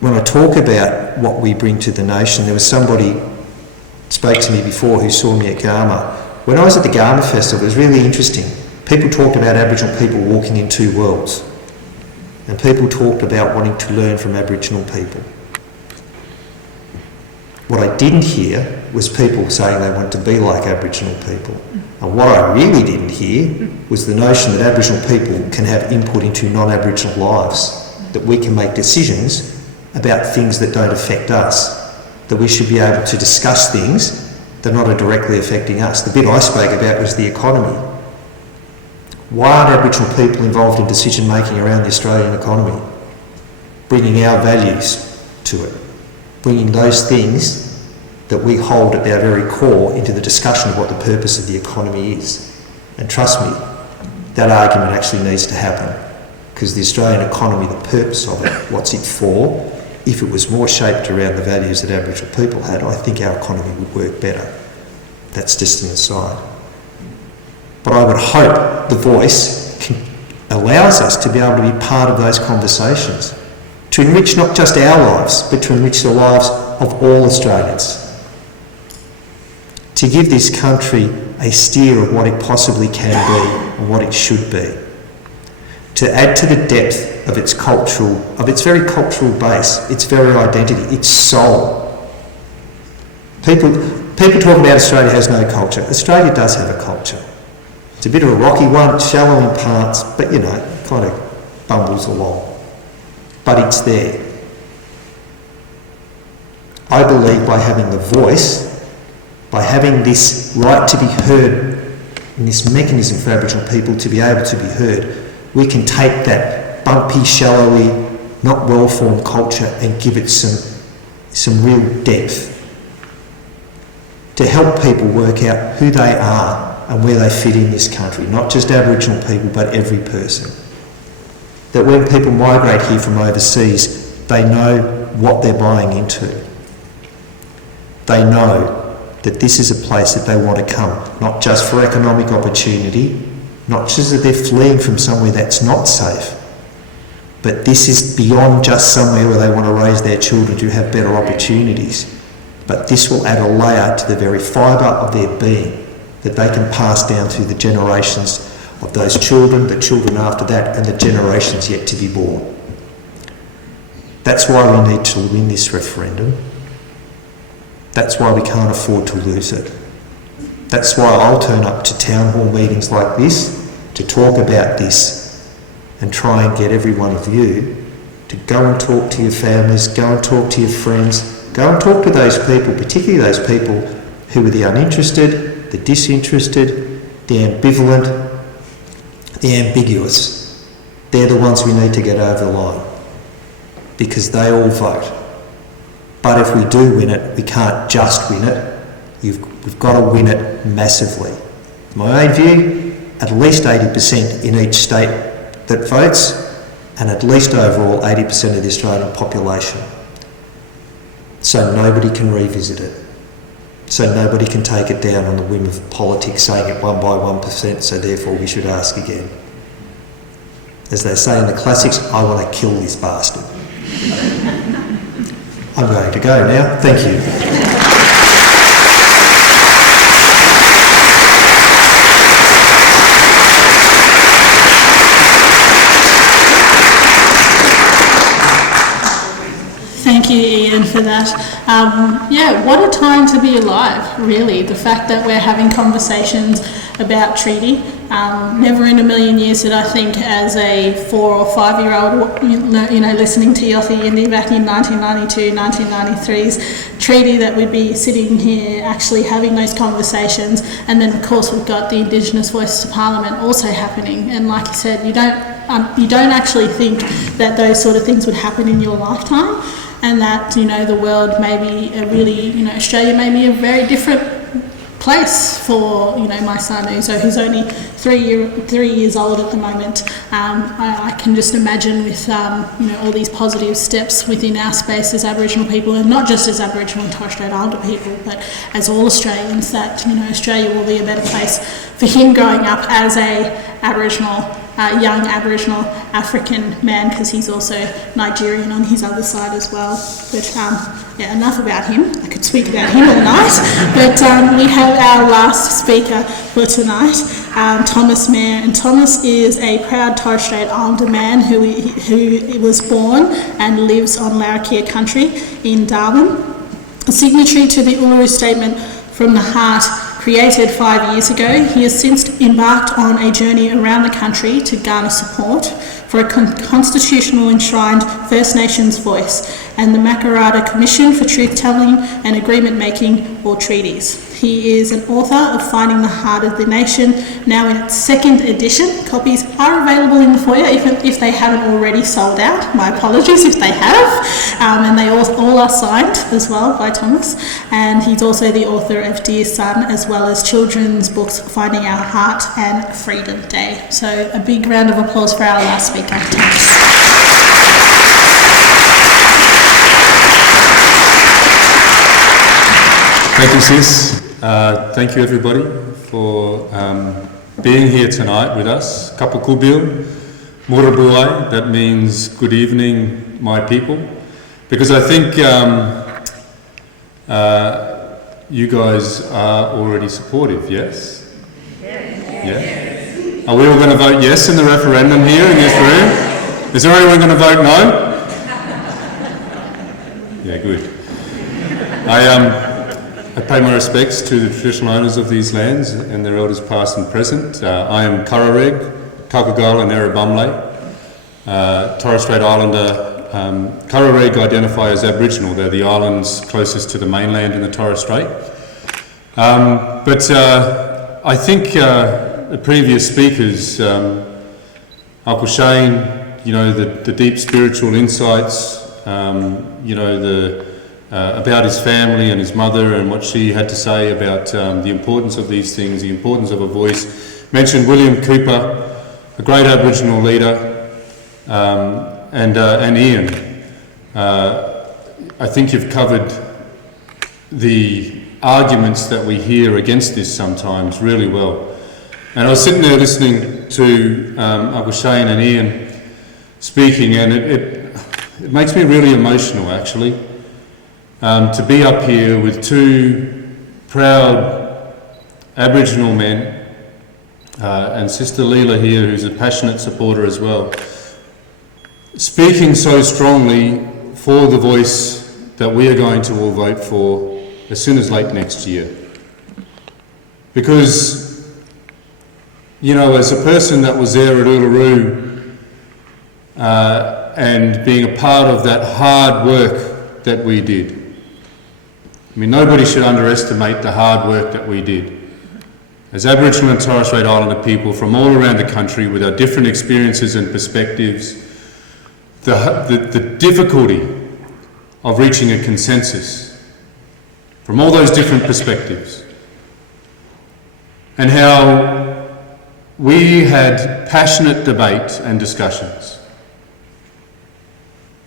When I talk about what we bring to the nation, there was somebody spoke to me before who saw me at Garma. When I was at the Garma Festival, it was really interesting. People talked about Aboriginal people walking in two worlds, and people talked about wanting to learn from Aboriginal people. What I didn't hear was people saying they want to be like Aboriginal people. And what I really didn't hear was the notion that Aboriginal people can have input into non-Aboriginal lives, that we can make decisions about things that don't affect us, that we should be able to discuss things that are not directly affecting us. The bit I spoke about was the economy. Why aren't Aboriginal people involved in decision making around the Australian economy? Bringing our values to it, bringing those things that we hold at our very core into the discussion of what the purpose of the economy is. And trust me, that argument actually needs to happen, because the Australian economy, the purpose of it, what's it for, if it was more shaped around the values that Aboriginal people had, I think our economy would work better. That's just an aside. But I would hope the voice allows us to be able to be part of those conversations, to enrich not just our lives, but to enrich the lives of all Australians. To give this country a steer of what it possibly can be and what it should be. To add to the depth of its very cultural base, its very identity, its soul. People talk about Australia has no culture. Australia does have a culture. It's a bit of a rocky one, shallow in parts, but you know, kind of bumbles along. But it's there. I believe by having the voice, by having this right to be heard, and this mechanism for Aboriginal people to be able to be heard, we can take that bumpy, shallowy, not well-formed culture and give it some some real depth, to help people work out who they are and where they fit in this country, not just Aboriginal people, but every person. That when people migrate here from overseas, they know what they're buying into. They know that this is a place that they want to come, not just for economic opportunity, not just that they're fleeing from somewhere that's not safe, but this is beyond just somewhere where they want to raise their children to have better opportunities. But this will add a layer to the very fibre of their being that they can pass down through the generations of those children, the children after that, and the generations yet to be born. That's why we need to win this referendum. That's why we can't afford to lose it. That's why I'll turn up to town hall meetings like this to talk about this and try and get every one of you to go and talk to your families, go and talk to your friends, go and talk to those people, particularly those people who are the uninterested, the disinterested, the ambivalent, the ambiguous. They're the ones we need to get over the line because they all vote. But if we do win it, we can't just win it. We've got to win it massively. My own view, at least 80% in each state that votes, and at least overall 80% of the Australian population. So nobody can revisit it. So nobody can take it down on the whim of politics saying it 1 by 1%, so therefore we should ask again. As they say in the classics, I want to kill this bastard. I'm going to go now. Thank you. Thank you, Ian, for that. Yeah, what a time to be alive, really. The fact that we're having conversations about treaty. Never in a million years did I think as a 4 or 5 year old, listening to Yothi Indy back in 1992, 1993's treaty that we'd be sitting here actually having those conversations. And then of course we've got the Indigenous Voice to Parliament also happening. And like you said, you don't actually think that those sort of things would happen in your lifetime. And that, the world may be Australia may be a very different place for, my son who's only 3 years old at the moment. I can just imagine with, all these positive steps within our space as Aboriginal people, and not just as Aboriginal and Torres Strait Islander people, but as all Australians, that, Australia will be a better place for him growing up as a young Aboriginal African man, because he's also Nigerian on his other side as well. But enough about him. I could speak about him all night. But we have our last speaker for tonight, Thomas Mayer. And Thomas is a proud Torres Strait Islander man who was born and lives on Larrakia country in Darwin. A signatory to the Uluru Statement from the Heart, created 5 years ago, he has since embarked on a journey around the country to garner support for a constitutional enshrined First Nations voice and the Mackay Commission for Truth-Telling and Agreement-Making, or treaties. He is an author of Finding the Heart of the Nation, now in its 2nd edition. Copies are available in the foyer if they haven't already sold out. My apologies if they have. And they all are signed as well by Thomas. And he's also the author of Dear Son, as well as children's books Finding Our Heart and Freedom Day. So a big round of applause for our last speaker, Thomas. Thank you, Sis. Thank you, everybody, for being here tonight with us. Kapa kubil, murabuai, that means good evening, my people. Because I think you guys are already supportive, yes? Yeah? Are we all going to vote yes in the referendum here in this room? Is there anyone going to vote no? Yeah, good. I pay my respects to the traditional owners of these lands and their elders past and present. I am Karareg, Kakagala and Erabamle, Torres Strait Islander. Karareg identify as Aboriginal. They're the islands closest to the mainland in the Torres Strait. But I think the previous speakers, Uncle Shane, the deep spiritual insights, about his family and his mother and what she had to say about the importance of these things, the importance of a voice. Mentioned William Cooper, a great Aboriginal leader, and Ian. I think you've covered the arguments that we hear against this sometimes really well. And I was sitting there listening to Uncle Shane and Ian speaking, and it makes me really emotional, actually, to be up here with two proud Aboriginal men, and Sister Leila here, who's a passionate supporter as well, speaking so strongly for the voice that we are going to all vote for as soon as late next year. Because, you know, as a person that was there at Uluru and being a part of that hard work that we did, I mean, nobody should underestimate the hard work that we did. As Aboriginal and Torres Strait Islander people from all around the country with our different experiences and perspectives, the difficulty of reaching a consensus from all those different perspectives, and how we had passionate debate and discussions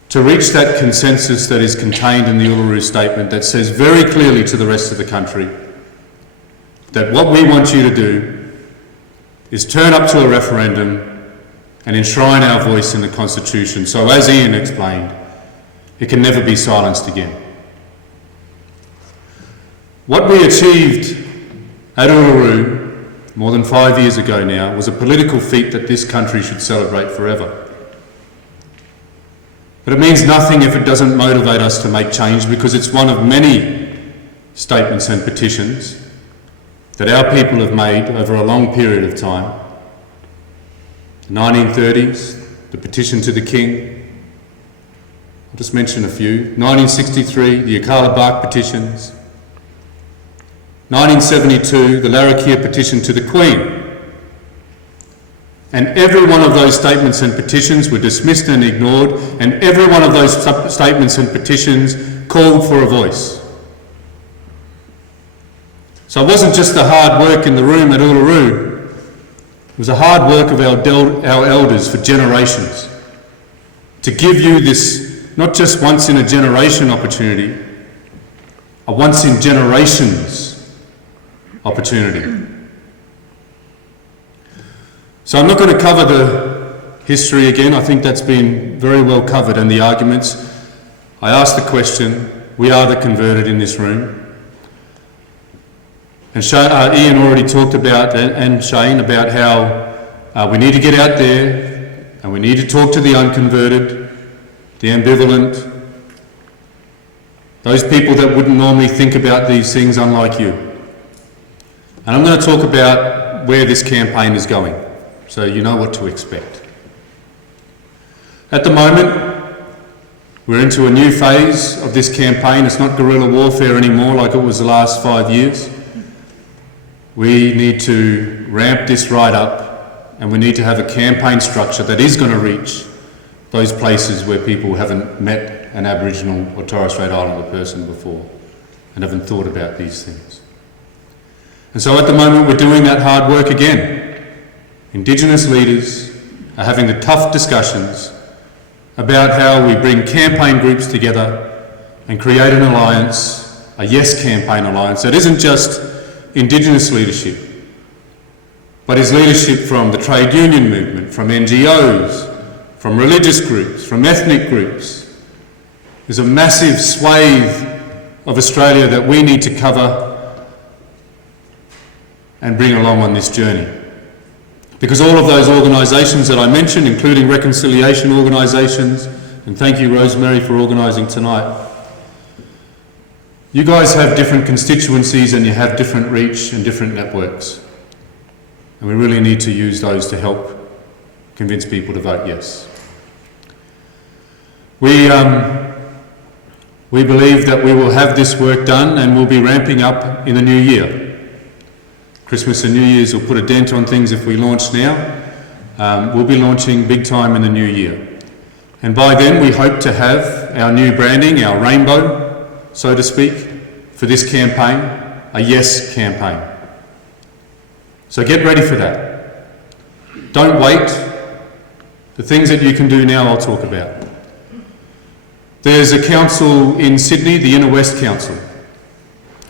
to reach that consensus that is contained in the Uluru Statement that says very clearly to the rest of the country that what we want you to do is turn up to a referendum and enshrine our voice in the Constitution, so as Ian explained, it can never be silenced again. What we achieved at Uluru more than 5 years ago now was a political feat that this country should celebrate forever. But it means nothing if it doesn't motivate us to make change, because it's one of many statements and petitions that our people have made over a long period of time. The 1930s, the petition to the King. I'll just mention a few. 1963, the Akala Bark petitions. 1972, the Larrakia petition to the Queen. And every one of those statements and petitions were dismissed and ignored, and every one of those statements and petitions called for a voice. So it wasn't just the hard work in the room at Uluru, it was the hard work of our elders for generations to give you this, not just once in a generation opportunity, a once in generations opportunity. So I'm not going to cover the history again. I think that's been very well covered, and the arguments. I asked the question, we are the converted in this room. And Ian already talked about, and Shane, about how we need to get out there and we need to talk to the unconverted, the ambivalent, those people that wouldn't normally think about these things, unlike you. And I'm going to talk about where this campaign is going, so you know what to expect. At the moment, we're into a new phase of this campaign. It's not guerrilla warfare anymore like it was the last 5 years. We need to ramp this right up, and we need to have a campaign structure that is going to reach those places where people haven't met an Aboriginal or Torres Strait Islander person before and haven't thought about these things. And so at the moment we're doing that hard work again. Indigenous leaders are having the tough discussions about how we bring campaign groups together and create an alliance, a Yes Campaign alliance, that isn't just Indigenous leadership, but is leadership from the trade union movement, from NGOs, from religious groups, from ethnic groups. There's a massive swathe of Australia that we need to cover and bring along on this journey. Because all of those organisations that I mentioned, including reconciliation organisations, and thank you Rosemary for organising tonight, you guys have different constituencies and you have different reach and different networks. And we really need to use those to help convince people to vote yes. We believe that we will have this work done and we'll be ramping up in the new year. Christmas and New Year's will put a dent on things if we launch now. We'll be launching big time in the new year. And by then we hope to have our new branding, our rainbow, so to speak, for this campaign, a yes campaign. So get ready for that. Don't wait. The things that you can do now I'll talk about. There's a council in Sydney, the Inner West Council.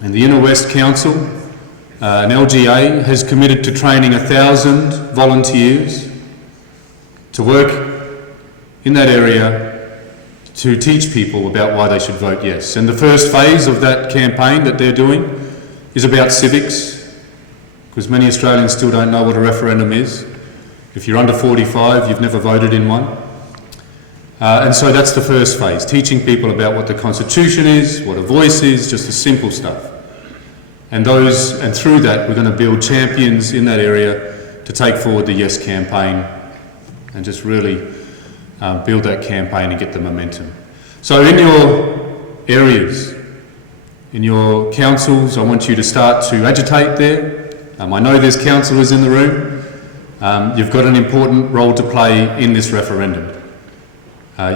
And the Inner West Council, an LGA, has committed to training 1,000 volunteers to work in that area to teach people about why they should vote yes. And the first phase of that campaign that they're doing is about civics, because many Australians still don't know what a referendum is. If you're under 45, you've never voted in one. And so that's the first phase, teaching people about what the Constitution is, what a voice is, just the simple stuff. And through that, we're going to build champions in that area to take forward the Yes campaign and just really build that campaign and get the momentum. So in your areas, in your councils, I want you to start to agitate there. I know there's councillors in the room. You've got an important role to play in this referendum.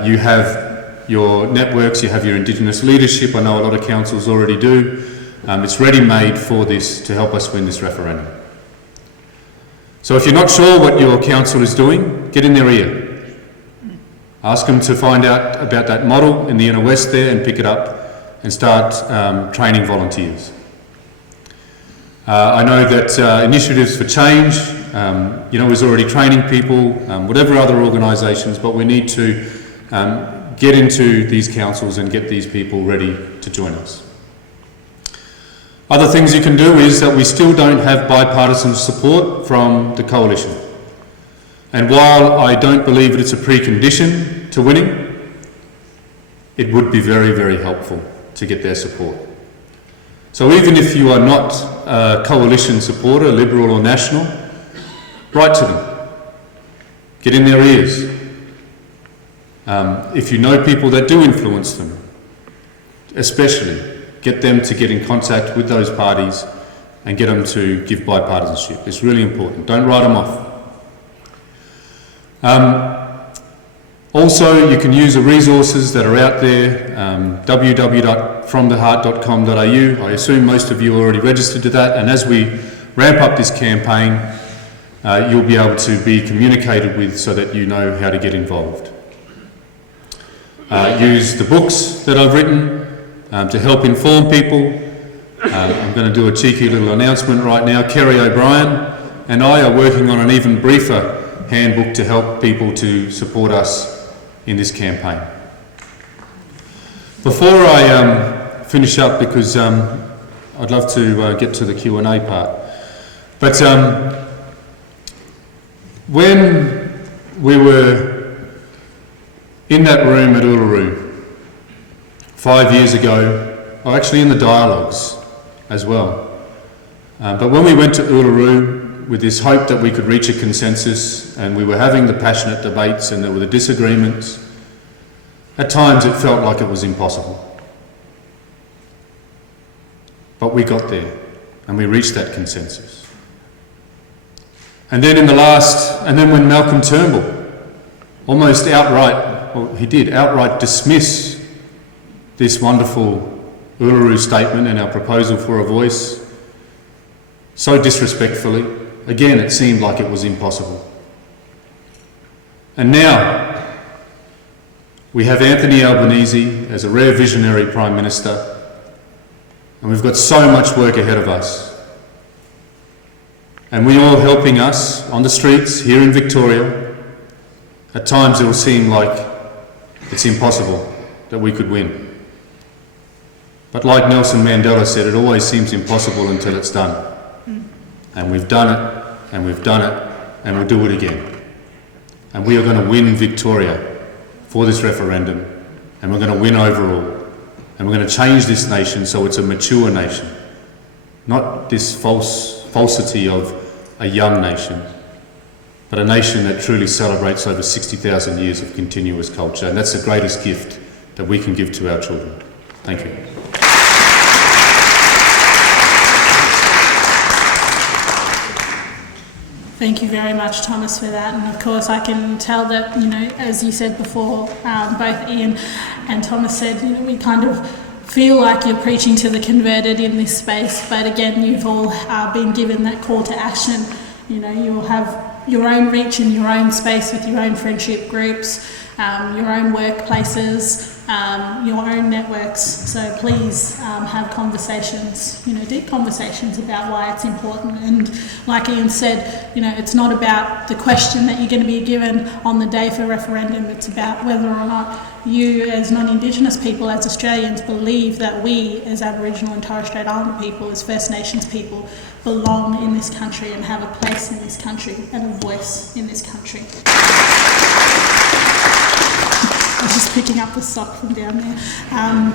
You have your networks, you have your Indigenous leadership. I know a lot of councils already do. It's ready-made for this to help us win this referendum. So if you're not sure what your council is doing, get in their ear. Ask them to find out about that model in the Inner West there and pick it up and start training volunteers. I know that Initiatives for Change, is already training people, whatever other organisations, but we need to get into these councils and get these people ready to join us. Other things you can do is that we still don't have bipartisan support from the coalition. And while I don't believe that it's a precondition to winning, it would be very, very helpful to get their support. So even if you are not a coalition supporter, Liberal or National, write to them. Get in their ears. If you know people that do influence them, especially, get them to get in contact with those parties and get them to give bipartisanship. It's really important. Don't write them off. Also, you can use the resources that are out there, www.fromtheheart.com.au. I assume most of you are already registered to that, and as we ramp up this campaign, you'll be able to be communicated with so that you know how to get involved. Use the books that I've written to help inform people. I'm going to do a cheeky little announcement right now. Kerry O'Brien and I are working on an even briefer handbook to help people to support us in this campaign. Before I finish up, because I'd love to get to the Q&A part, but when we were in that room at Uluru 5 years ago, or actually in the dialogues as well, but when we went to Uluru with this hope that we could reach a consensus, and we were having the passionate debates and there were the disagreements, at times it felt like it was impossible. But we got there and we reached that consensus. And then when Malcolm Turnbull almost outright dismiss this wonderful Uluru Statement and our proposal for a voice, so disrespectfully, again it seemed like it was impossible. And now we have Anthony Albanese as a rare visionary Prime Minister, and we've got so much work ahead of us. And we're all helping us on the streets here in Victoria. At times it will seem like it's impossible that we could win. But like Nelson Mandela said, it always seems impossible until it's done. And we've done it, and we've done it, and we'll do it again. And we are going to win Victoria for this referendum, and we're going to win overall. And we're going to change this nation so it's a mature nation, not this falsity of a young nation, but a nation that truly celebrates over 60,000 years of continuous culture. And that's the greatest gift that we can give to our children. Thank you. Thank you very much, Thomas, for that. And of course, I can tell that, as you said before, both Ian and Thomas said, we kind of feel like you're preaching to the converted in this space, but again, you've all been given that call to action. You know, you'll have your own reach in your own space with your own friendship groups, your own workplaces, your own networks. So please have conversations, you know, deep conversations about why it's important. And like Ian said, you know, it's not about the question that you're going to be given on the day for referendum. It's about whether or not you as non-Indigenous people, as Australians, believe that we as Aboriginal and Torres Strait Islander people, as First Nations people, belong in this country and have a place in this country and a voice in this country. I'm just picking up the sock from down there.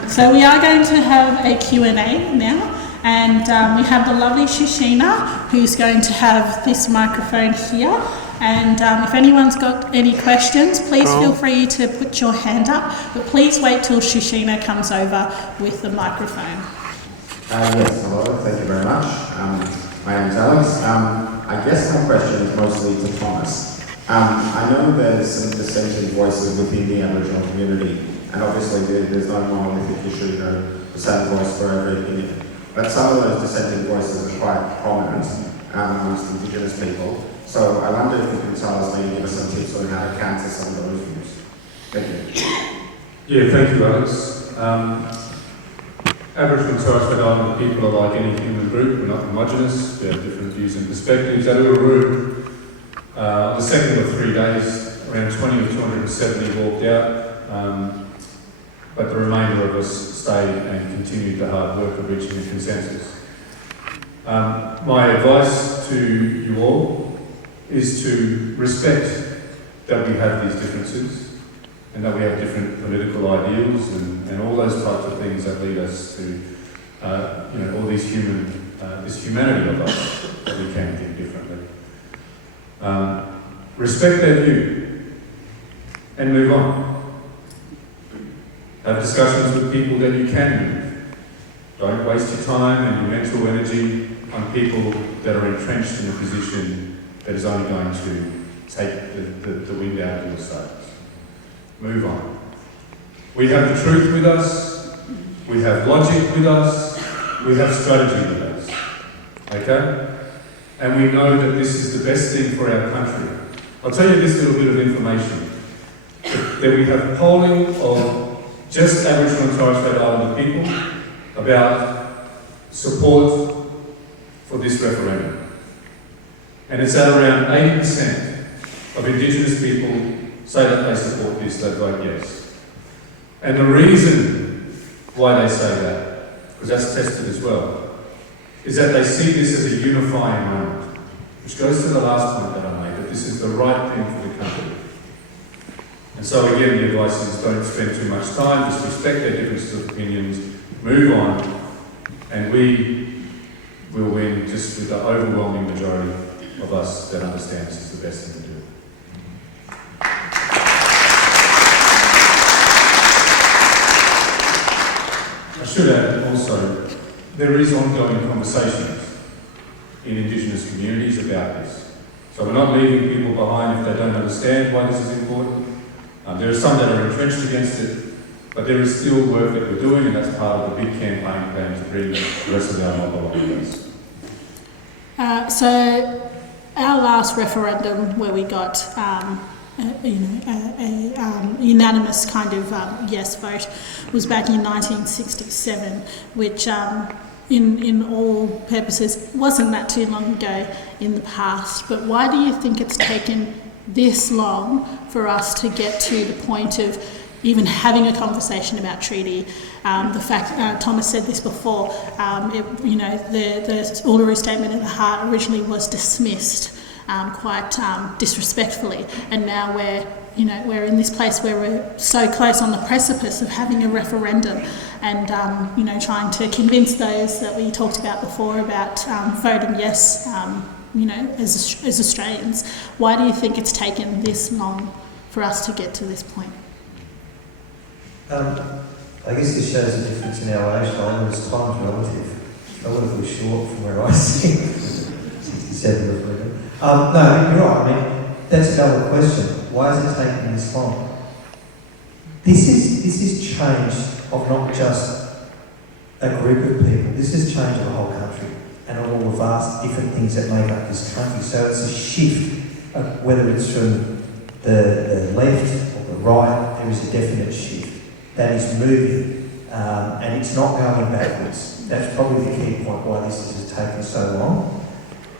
So we are going to have a Q&A now, and we have the lovely Shishina, who's going to have this microphone here. And if anyone's got any questions, please feel free to put your hand up, but please wait till Shishina comes over with the microphone. Yes, hello, thank you very much. My name is Alex. I guess my question is mostly to Thomas. I know there's some dissenting voices within the Aboriginal community, and obviously there's no monolithic issue, you know, the same voice for every opinion. But some of those dissenting voices are quite prominent amongst Indigenous people. So I wonder if you can tell us, maybe give us some tips on how to counter some of those views. Thank you. Yeah, thank you, Alex. Aboriginal and Torres Strait Islander people are like any human group. We're not homogenous. We have different views and perspectives. At Uluru, the second of 3 days, around 20 of 270 walked out, but the remainder of us stayed and continued the hard work of reaching a consensus. My advice to you all is to respect that we have these differences and that we have different political ideals and all those types of things that lead us to, you know, all these this humanity of us, that we can think differently. Respect their view and move on. Have discussions with people that you can move. Don't waste your time and your mental energy on people that are entrenched in a position that is only going to take the wind out of your sails. Move on. We have the truth with us, we have logic with us, we have strategy with us. Okay? And we know that this is the best thing for our country. I'll tell you this little bit of information. That we have polling of just Aboriginal and Torres Strait Islander people about support for this referendum. And it's at around 80% of Indigenous people say that they support this, they vote yes. And the reason why they say that, because that's tested as well, is that they see this as a unifying moment, which goes to the last point that I made, that this is the right thing for the country. And so again, the advice is don't spend too much time, just respect their differences of opinions, move on, and we will win just with the overwhelming majority of us that understand this is the best thing to do. I should add also, there is ongoing conversations in Indigenous communities about this. So we're not leaving people behind if they don't understand why this is important. There are some that are entrenched against it, but there is still work that we're doing, and that's part of the big campaign plan to bring the rest of our mob along with us. So our last referendum where we got a unanimous kind of yes vote was back in 1967, which in all purposes wasn't that too long ago in the past. But why do you think it's taken this long for us to get to the point of even having a conversation about treaty? The fact, Thomas said this before, the Uluru Statement at the heart originally was dismissed quite disrespectfully, and now we're in this place where we're so close on the precipice of having a referendum, and trying to convince those that we talked about before about voting yes, as Australians. Why do you think it's taken this long for us to get to this point? I guess this shows the difference in our age line, and it's time's relative. I would have been short from where I sit, 67 referendum. No, you're right. I mean, that's a valid question. Why is it taking this long? This is change of not just a group of people. This has changed the whole country and all the vast different things that make up this country. So it's a shift, whether it's from the left or the right, there is a definite shift that is moving, and it's not going backwards. That's probably the key point why this has taken so long.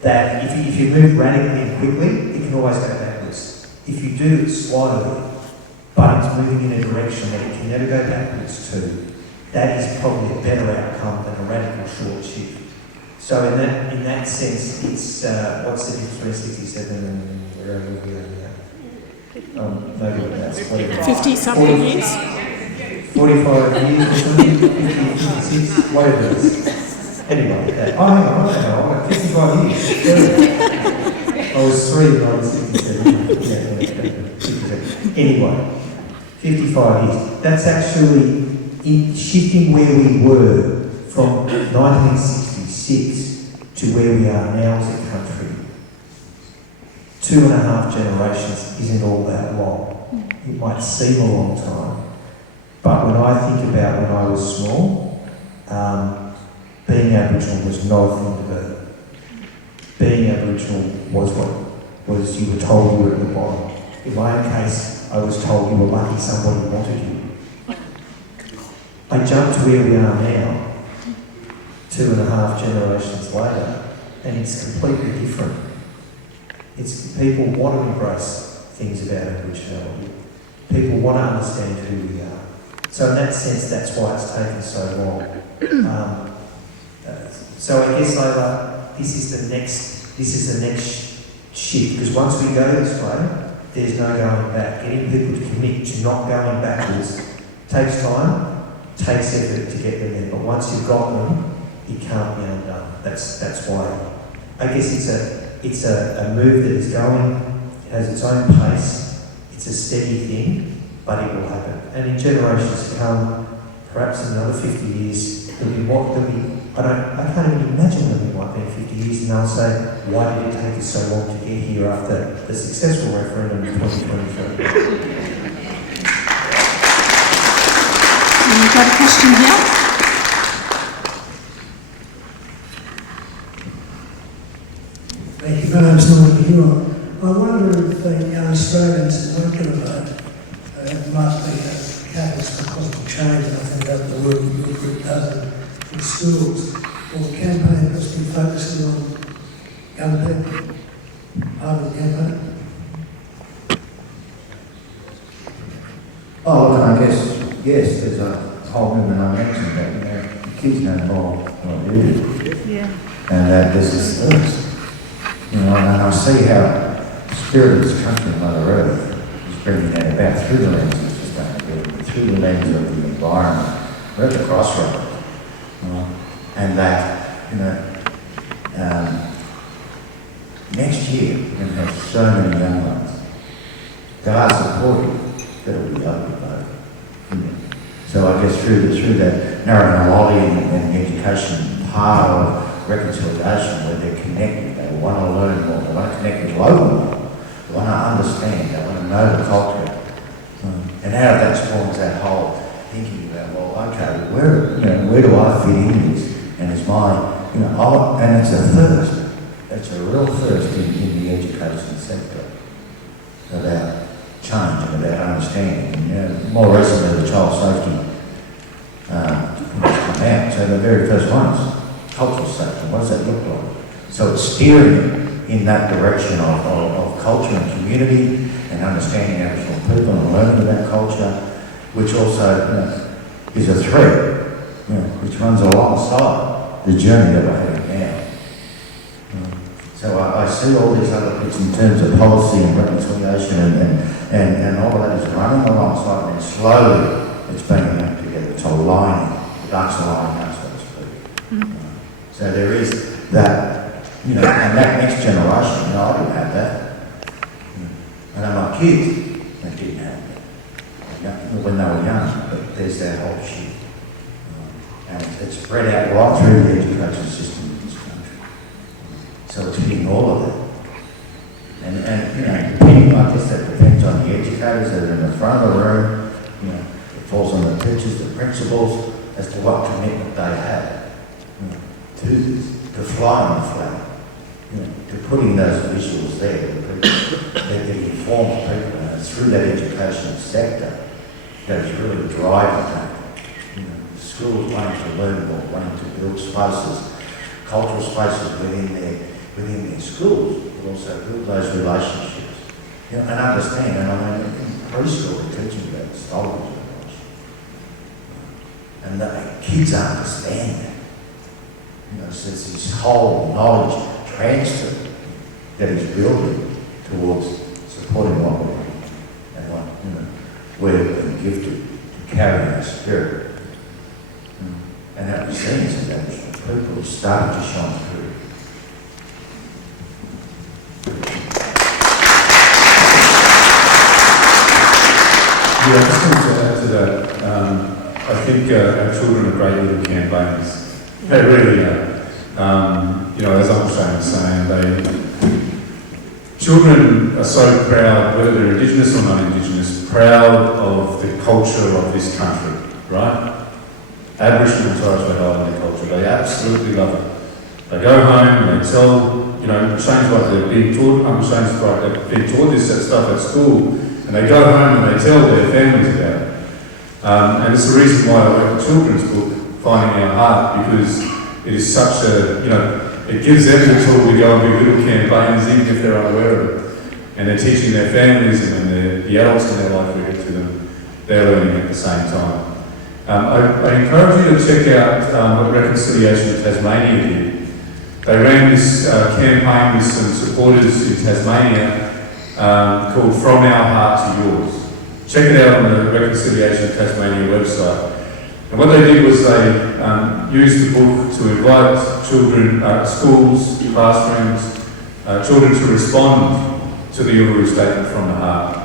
That if you move radically and quickly, it can always go backwards. If you do it slowly, but it's moving in a direction that it can never go backwards to, that is probably a better outcome than a radical short shift. So in that sense, it's what's the difference between 67 and wherever we are now? Maybe that's 50 something years. 45 years or something, 50, 56, whatever it is. Anyway, hang on, I'm at 55 years. I was 3 and I was 57. Anyway, 55 years. That's actually shifting where we were from 1966 to where we are now as a country. 2.5 generations isn't all that long. It might seem a long time, but when I think about when I was small, being Aboriginal was not a thing to do. Being Aboriginal was you were told you were at the bottom. In my own case, I was told you were lucky somebody wanted you. I jumped to where we are now, 2.5 generations later, and it's completely different. It's people want to embrace things about Aboriginality. People want to understand who we are. So in that sense, that's why it's taken so long. So I guess, Leila, this is the next shift, because once we go this way, there's no going back. Getting people to commit to not going backwards takes time, takes effort to get them there. But once you've got them, it can't be undone. That's why. I guess it's a move that is going, it has its own pace, it's a steady thing, but it will happen. And in generations to come, perhaps in another 50 years, I can't even imagine when we might be in 50 years and they'll say, why did it take us so long to get here after the successful referendum in 2023? We've got a question here. Thank you, my name's Martin Foley. I wonder if the young Australians that weren't going to vote might be a catalyst for possible change, and I think that's the work that your group does in schools, or the campaign has been focusing on young people, part of the campaign. Oh, look, I guess, yes, there's a whole movement I mentioned that, the kids don't know what it is. Yeah. And that this is thirst. And I see how the spirit of this country, Mother Earth, is bringing that about through the lens of sustainability, through the lens of the environment. We're at the crossroads. And that, next year, we're going to have so many young ones that are supportive that will be able to vote. So I guess through that narrow and the education part of reconciliation where they're connected, they want to learn more, they want to connect with local people, they want to understand, they want to know the culture. And out of that spawns that whole thinking about, well, okay, where do I fit in this? And it's and it's a thirst. It's a real thirst in the education sector about change and about understanding. More recently, the child safety has come out. So the very first ones, cultural safety. What does that look like? So it's steering in that direction of culture and community and understanding Aboriginal people and learning about culture, which also is a thread, which runs alongside the journey that we're having now. So I see all these other bits in terms of policy and reconciliation and all of that is running alongside, and then slowly it's bringing them together to align, the ducks aligning up, so to speak. So there is that, and that next generation, I didn't have that. I know my kids, they didn't have that when they were young, but there's that whole shift. And it's spread out right through the education system in this country. So it's hitting all of it. And depending, I guess that depends on the educators that are in the front of the room, it falls on the teachers, the principals, as to what commitment they have to this, to flying the flag, to putting those visuals there. They're the informed people, and it's through that education sector that is really driving that. Schools wanting to learn more, wanting to build spaces, cultural spaces within their schools, but also build those relationships. And understand, and I mean, in preschool we're teaching about stories, and the kids understand that. So it's this whole knowledge transfer that is building towards supporting what we're doing and what we've been gifted to carry in our spirit. And that was seen as Aboriginal people who started to shine through. Yeah, I just wanted to add to that. I think our children are great little campaigners. They really are. As Uncle Shane was saying, children are so proud, whether they're Indigenous or non-Indigenous, proud of the culture of this country, right? Aboriginal and Torres Strait Islander culture, they absolutely love it. They go home and they tell, Shane's like they're being taught, Uncle Shane's like they're being taught this stuff at school, and they go home and they tell their families about it. And it's the reason why I wrote the children's book, Finding Our Heart, because it is such a, it gives them the tool to go and be little campaigners, even if they're unaware of it. And they're teaching their families, and when the adults in their life read it to them, they're learning at the same time. I encourage you to check out what Reconciliation Tasmania did. They ran this campaign with some supporters in Tasmania called From Our Heart to Yours. Check it out on the Reconciliation Tasmania website. And what they did was they used the book to invite children, schools, classrooms, children to respond to the Uluru Statement from the Heart.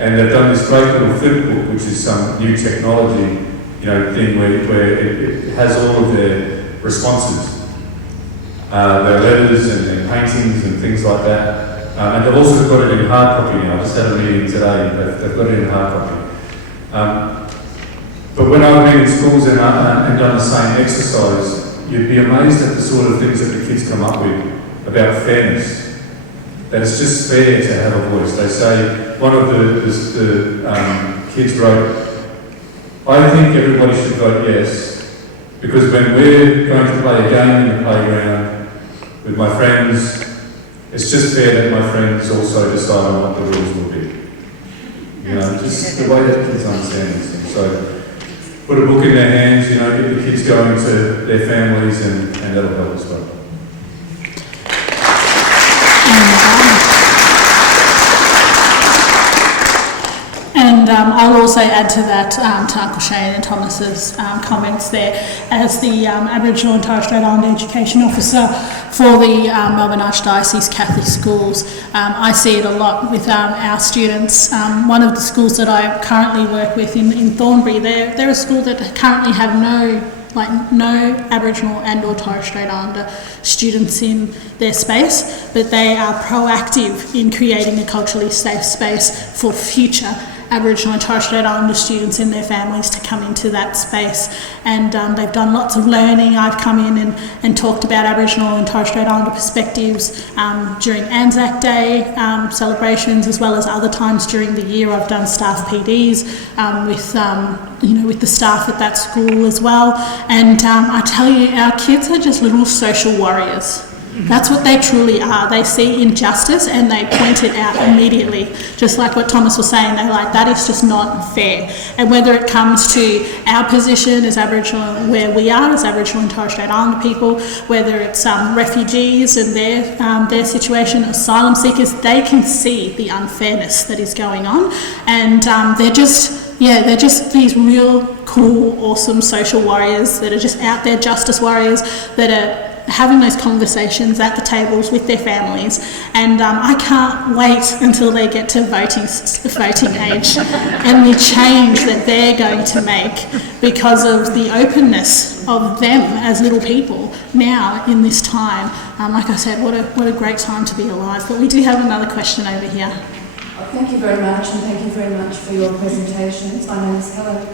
And they've done this great little flip book, which is some new technology thing where it has all of their responses, their letters and their paintings and things like that. And they've also got it in hard copy now. I just had a meeting today, they've got it in hard copy. But when I've been in schools and done the same exercise, you'd be amazed at the sort of things that the kids come up with about fairness. That it's just fair to have a voice. They say, one of the kids wrote, I think everybody should vote yes, because when we're going to play a game in the playground with my friends, it's just fair that my friends also decide on what the rules will be. Just the way that kids understand these things. So put a book in their hands, get the kids going to their families, and that'll help as well. And I'll also add to that, to Uncle Shane and Thomas's comments there, as the Aboriginal and Torres Strait Islander Education Officer for the Melbourne Archdiocese Catholic Schools. I see it a lot with our students. One of the schools that I currently work with in Thornbury, they're a school that currently have no Aboriginal and or Torres Strait Islander students in their space, but they are proactive in creating a culturally safe space for future Aboriginal and Torres Strait Islander students and their families to come into that space. And they've done lots of learning. I've come in and talked about Aboriginal and Torres Strait Islander perspectives during Anzac Day celebrations, as well as other times during the year. I've done staff PDs with the staff at that school as well. And I tell you, our kids are just little social warriors. That's what they truly are. They see injustice and they point it out immediately. Just like what Thomas was saying, they're like, that is just not fair. And whether it comes to our position as Aboriginal, where we are as Aboriginal and Torres Strait Islander people, whether it's refugees and their situation, asylum seekers, they can see the unfairness that is going on. And they're just these real cool, awesome social warriors that are just out there, justice warriors that are having those conversations at the tables with their families. And I can't wait until they get to voting age and the change that they're going to make because of the openness of them as little people now in this time. Like I said, what a great time to be alive. But we do have another question over here. Thank you very much, and thank you very much for your presentations. My name is Helen.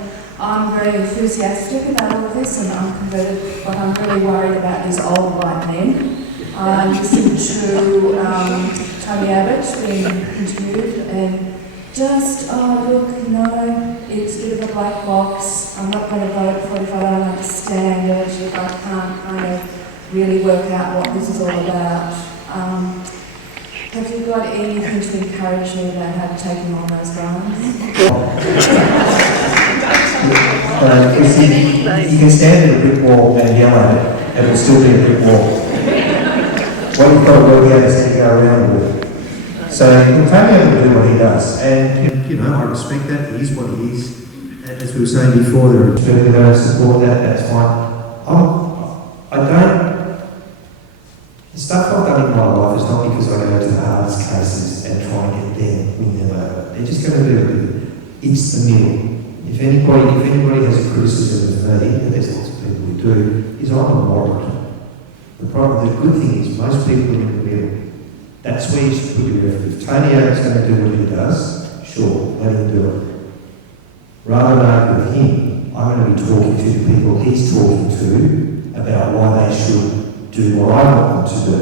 I'm very enthusiastic about all this and I'm converted. What I'm really worried about is old white men. I listened to Tony Abbott being interviewed and just, oh look, it's a bit of a black box. I'm not going to vote for it if I don't understand it, if I can't kind of really work out what this is all about. Have you got anything to encourage me about how to take on those grounds? You can stand at a brick wall and yell at it, and it will still be a brick wall. What you've got to work out is how to go around with it. So Tony will do what he does, and I respect that. He is what he is. As we were saying before, there are people that don't support that. That's fine. I don't. The stuff I've done in my life is not because I go to the hardest cases and try and get them, win them over. They're just going to do it. It's the middle. If anybody has a criticism of me, and there's lots of people who do, is I'm a moderate. The good thing is most people are in the middle. That's where you should put your effort. If Tony Abbott's going to do what he does, sure, let him do it. Rather than argue with him, I'm going to be talking to the people he's talking to about why they should do what I want them to do.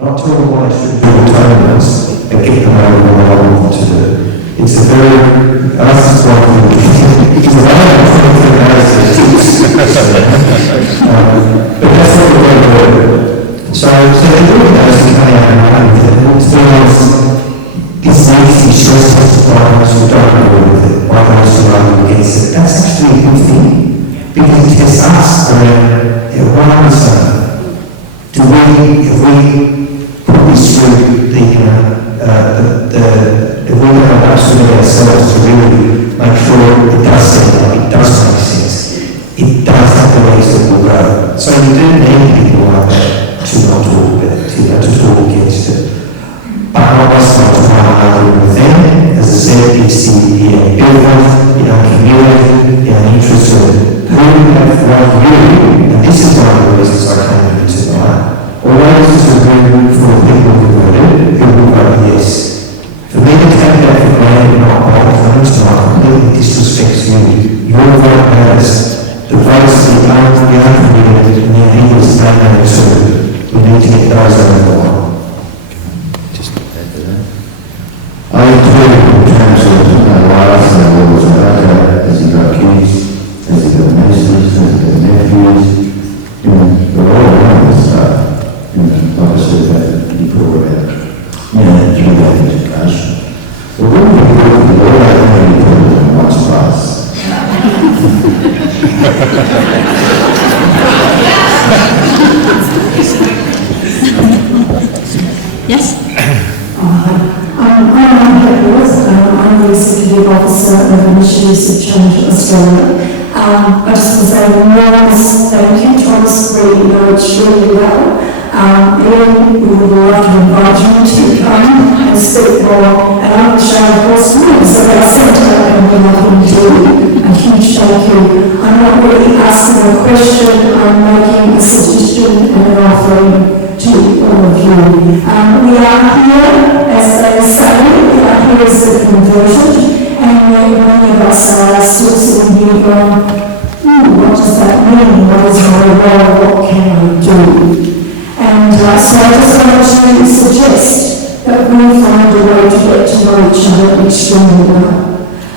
Not tell them what they should do what Tony does, but get them over what I want them to do. It's a very, that's just one thing, because I don't have 23 hours to teach. But that's what we're going to do. So they're doing those things coming out of my mind with it. And to be honest, this makes me stressful to those who don't agree with it, by those who are against it. That's actually a good thing, because it tests us around what I understand. If we put this through if we have an absolute ourselves to really make sure it does stand up, it does make sense, it does have the ways that will go. So you do need people like that to not talk about it, to talk against it. But I always like to find another with them. As I said, it's the building, community, interest of who have like you, and this is one of the reasons I came here tonight. Always to agree for people who voted, who will vote yes. For me to take that for granted and not buy the votes tonight completely disrespects you. Your vote matters. The votes of the young community and the leaders they matter too. We need to get those over the line. Just add to that. I agree in terms of lives and laws of okay, as you got kids, as you got nieces, as you got nephews, they're all around this stuff. Obviously that you brought about, through that education. But when we work with the law, I don't know you put it in one space. Yes? I'm the Executive Officer of Initiatives of Change Australia. I just want to say an enormous thank you to us, we know it's really well. Ian, we would love to invite you to come and speak more, and I'm Sharon, of course, so our centre, and we're nothing to a huge thank you. I'm not really asking a question, I'm making a suggestion and an offering to all of you. We are here, as they say, we are here as the converted, and many of us are still sitting here going, what does that mean? What is my role? What can I do? And so I just want to suggest that we find a way to get to know each other extremely well.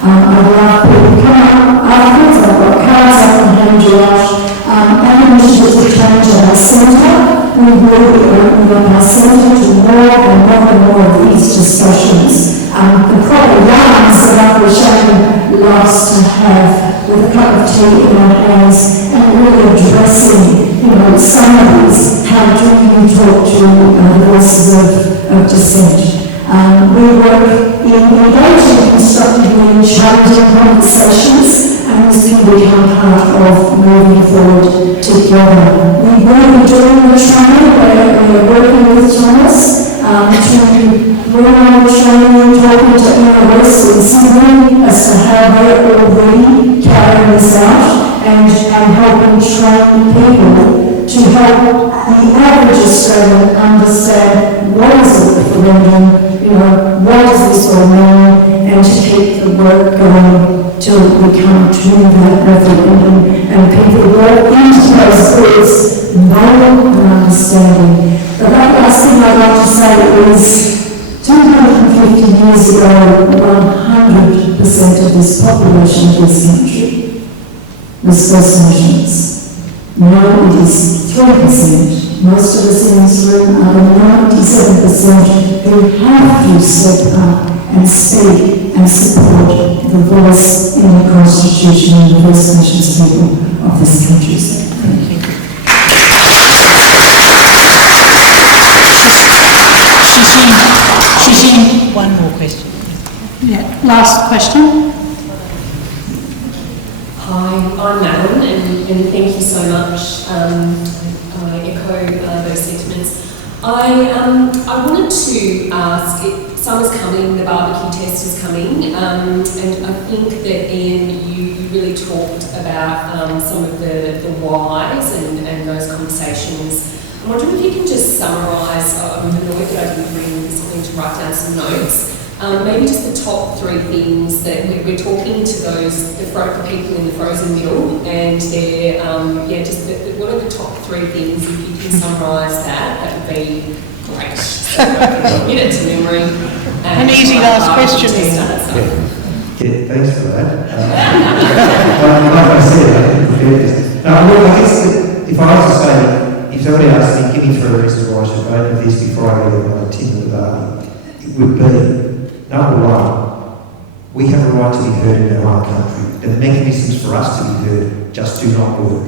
I'd love people to come up afterwards, I've got cards I can hand you out. Our initiative to change our centre, we will be opening up our centre to more and more of these discussions. The proper yarns that Uncle Shane loves to have with a cup of tea in our hands and really addressing, some of these, how do you talk to the voices of dissent? We work in engaging constructively in challenging conversations, and this can become part of moving forward together. We will be doing the training where we are working with Thomas to bring on the training, talking to analysts in Sydney as to how they're already carrying this out and helping train people to help the average Australian understand what is a referendum, what does this all mean, and to keep the work going till we come to that referendum and people go into those groups knowing and understanding. The last thing I'd like to say is 250 years ago, 100% of this population of this country was First Nations. Now it is 3%. Most of us in this room are the 97% who have to step up and speak and support the voice in the Constitution and the First Nations people of this country. So, thank you. She's in one more question. Yeah, last question. Hi, I'm Madeline, and thank you so much. I echo those sentiments. I wanted to ask, summer's coming, the barbecue test is coming, and I think that Ian, you really talked about some of the whys and those conversations. I'm wondering if you can just summarise, I'm annoyed that I didn't bring something to write down some notes, maybe just the top 3 things that we're talking to the people in the frozen middle, and they're, what are the top 3 things, if you can summarise that would be great. So I can get it to memory. An easy last question. Yeah, thanks for that. Like I said, I didn't prepare this. No, look, I guess that if I was to say, if somebody asked me, give me 3 reasons why I should vote for this before I go on a tin of the bargain, it would be, number 1, we have a right to be heard in our own country. The mechanisms for us to be heard just do not work.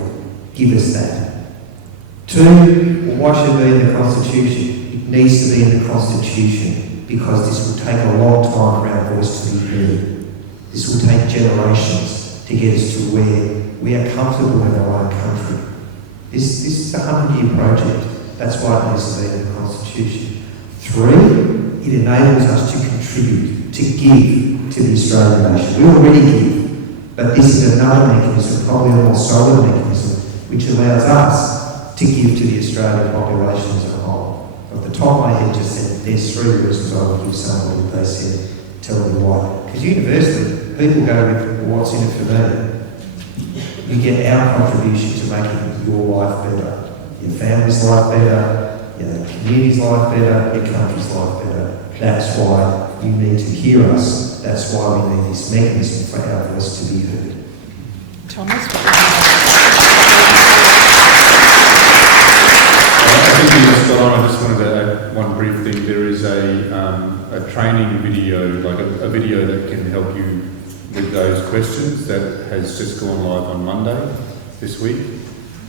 Give us that. 2, why should it be in the Constitution? It needs to be in the Constitution because this will take a long time for our voice to be heard. This will take generations to get us to where we are comfortable in our own country. This is a 100-year project. That's why it needs to be in the Constitution. 3, it enables us to contribute, to give to the Australian nation. We already give, but this is another mechanism, probably a more solid mechanism, which allows us to give to the Australian population as a whole. Off the top of my head, just said, there's 3 reasons I would give somebody if they said, tell me why. Because universally, people go with, well, what's in it for me? You get our contribution to making your life better, your family's life better, your community's life better, your country's life better. That's why you need to hear us. That's why we need this mechanism for our voice to be heard. Thomas? I think you just got on. I just wanted to add one brief thing. There is a training video, like a video that can help you with those questions that has just gone live on Monday this week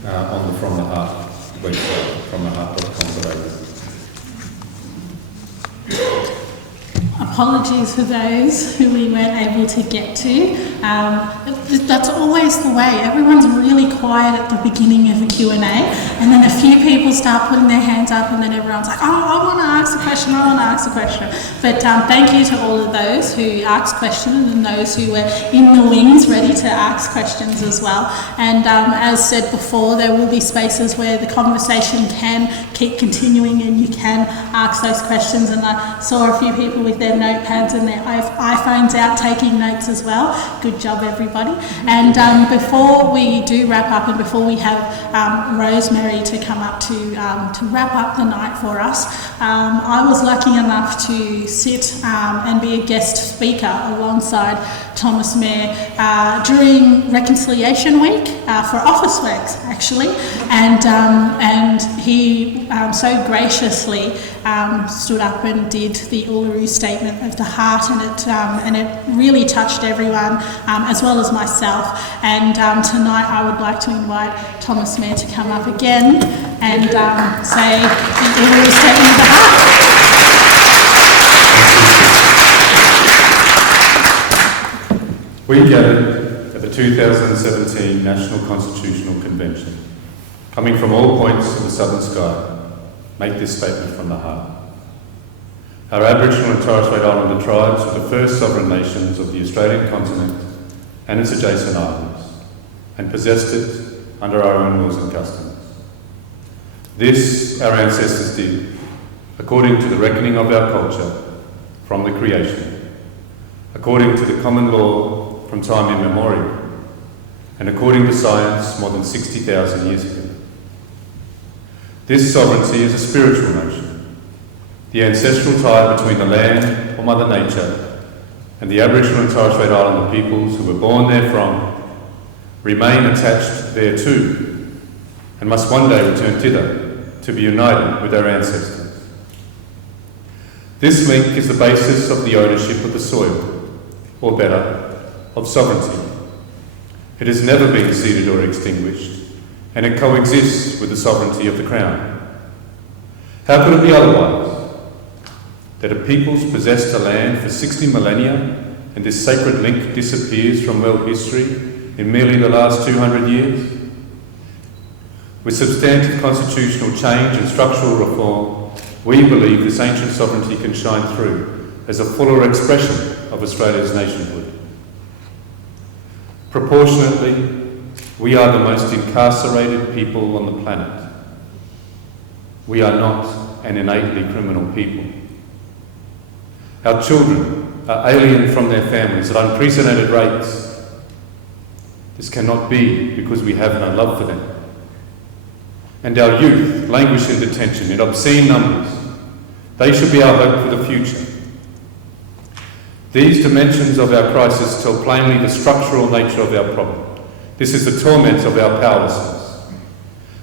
on the From the Heart website, fromtheheart.com.au. Apologies for those who we weren't able to get to. That's always the way. Everyone's really quiet at the beginning of a Q&A, and then a few people start putting their hands up, and then everyone's like, oh, I want to ask a question, I want to ask a question. But thank you to all of those who asked questions and those who were in the wings ready to ask questions as well. And as said before, there will be spaces where the conversation can keep continuing and you can ask those questions. And I saw a few people with their notepads and their iPhones out taking notes as well. Good job, everybody. And before we do wrap up and before we have Rosemary to come up to wrap up the night for us, I was lucky enough to sit and be a guest speaker alongside Thomas Mayer during Reconciliation Week for Office Works, actually. And he so graciously stood up and did the Uluru Statement of the Heart, and it really touched everyone, as well as myself. And tonight I would like to invite Thomas Mayer to come up again and say the Uluru Statement of the Heart. We gathered at the 2017 National Constitutional Convention, coming from all points of the southern sky, make this statement from the heart. Our Aboriginal and Torres Strait Islander tribes were the first sovereign nations of the Australian continent and its adjacent islands, and possessed it under our own laws and customs. This our ancestors did, according to the reckoning of our culture from the creation, according to the common law from from time immemorial, and according to science, more than 60,000 years ago. This sovereignty is a spiritual notion, the ancestral tie between the land, or Mother Nature, and the Aboriginal and Torres Strait Islander peoples who were born therefrom, remain attached thereto, and must one day return thither to be united with our ancestors. This link is the basis of the ownership of the soil, or better, of sovereignty. It has never been ceded or extinguished, and it coexists with the sovereignty of the Crown. How could it be otherwise? That a people's possessed the land for 60 millennia, and this sacred link disappears from world history in merely the last 200 years? With substantive constitutional change and structural reform, we believe this ancient sovereignty can shine through as a fuller expression of Australia's nationhood. Proportionately, we are the most incarcerated people on the planet. We are not an innately criminal people. Our children are alien from their families at unprecedented rates. This cannot be because we have no love for them. And our youth languish in detention in obscene numbers. They should be our hope for the future. These dimensions of our crisis tell plainly the structural nature of our problem. This is the torment of our powerlessness.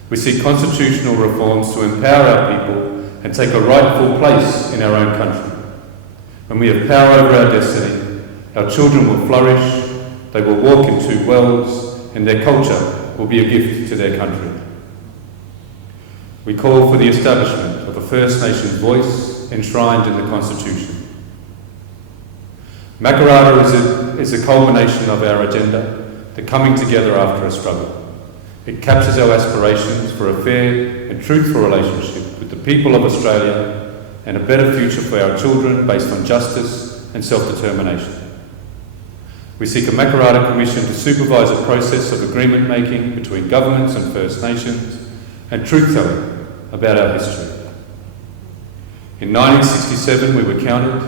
We seek constitutional reforms to empower our people and take a rightful place in our own country. When we have power over our destiny, our children will flourish, they will walk in two worlds, and their culture will be a gift to their country. We call for the establishment of a First Nations voice enshrined in the Constitution. Mackay is a culmination of our agenda, the coming together after a struggle. It captures our aspirations for a fair and truthful relationship with the people of Australia and a better future for our children based on justice and self-determination. We seek a Mackay Commission to supervise a process of agreement making between governments and First Nations and truth-telling about our history. In 1967 we were counted.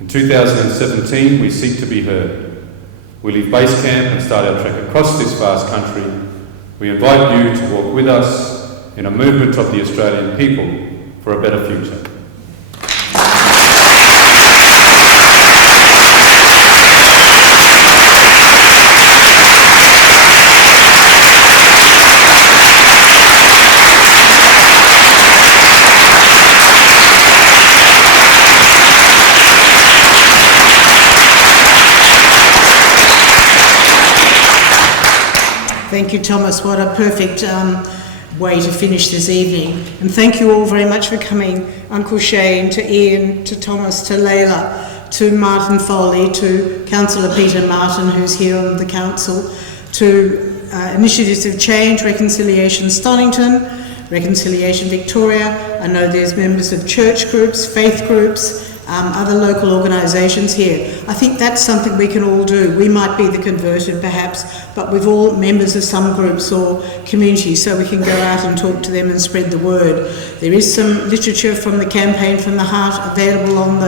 In 2017 we seek to be heard. We leave base camp and start our trek across this vast country. We invite you to walk with us in a movement of the Australian people for a better future. Thank you, Thomas. What a perfect way to finish this evening. And thank you all very much for coming. Uncle Shane, to Ian, to Thomas, to Leila, to Martin Foley, to Councillor Peter Martin, who's here on the council, to Initiatives of Change, Reconciliation Stonnington, Reconciliation Victoria. I know there's members of church groups, faith groups, other local organisations here. I think that's something we can all do. We might be the converted perhaps, but we're all members of some groups or communities, so we can go out and talk to them and spread the word. There is some literature from the Campaign from the Heart available on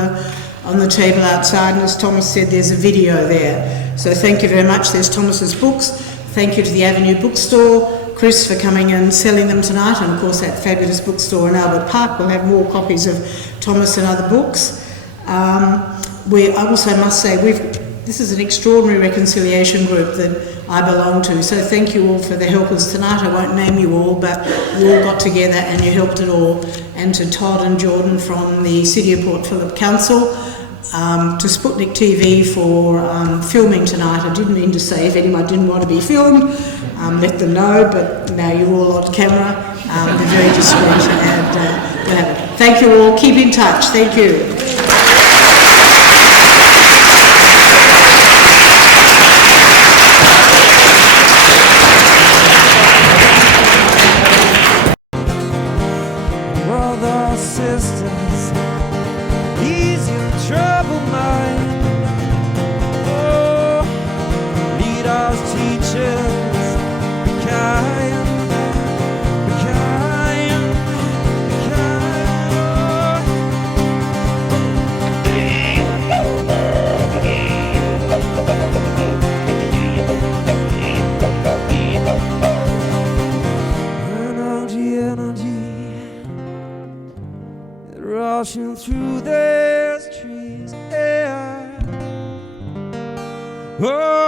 the table outside, and as Thomas said, there's a video there. So thank you very much. There's Thomas's books. Thank you to the Avenue Bookstore, Chris, for coming and selling them tonight, and of course that fabulous bookstore in Albert Park will have more copies of Thomas and other books. I also must say, this is an extraordinary reconciliation group that I belong to, so thank you all for the helpers tonight. I won't name you all, but you all got together and you helped it all. And to Todd and Jordan from the City of Port Phillip Council, to Sputnik TV for filming tonight. I didn't mean to say if anyone didn't want to be filmed, let them know, but now you're all on camera. They're very discreet and thank you all. Keep in touch. Thank you. Oh,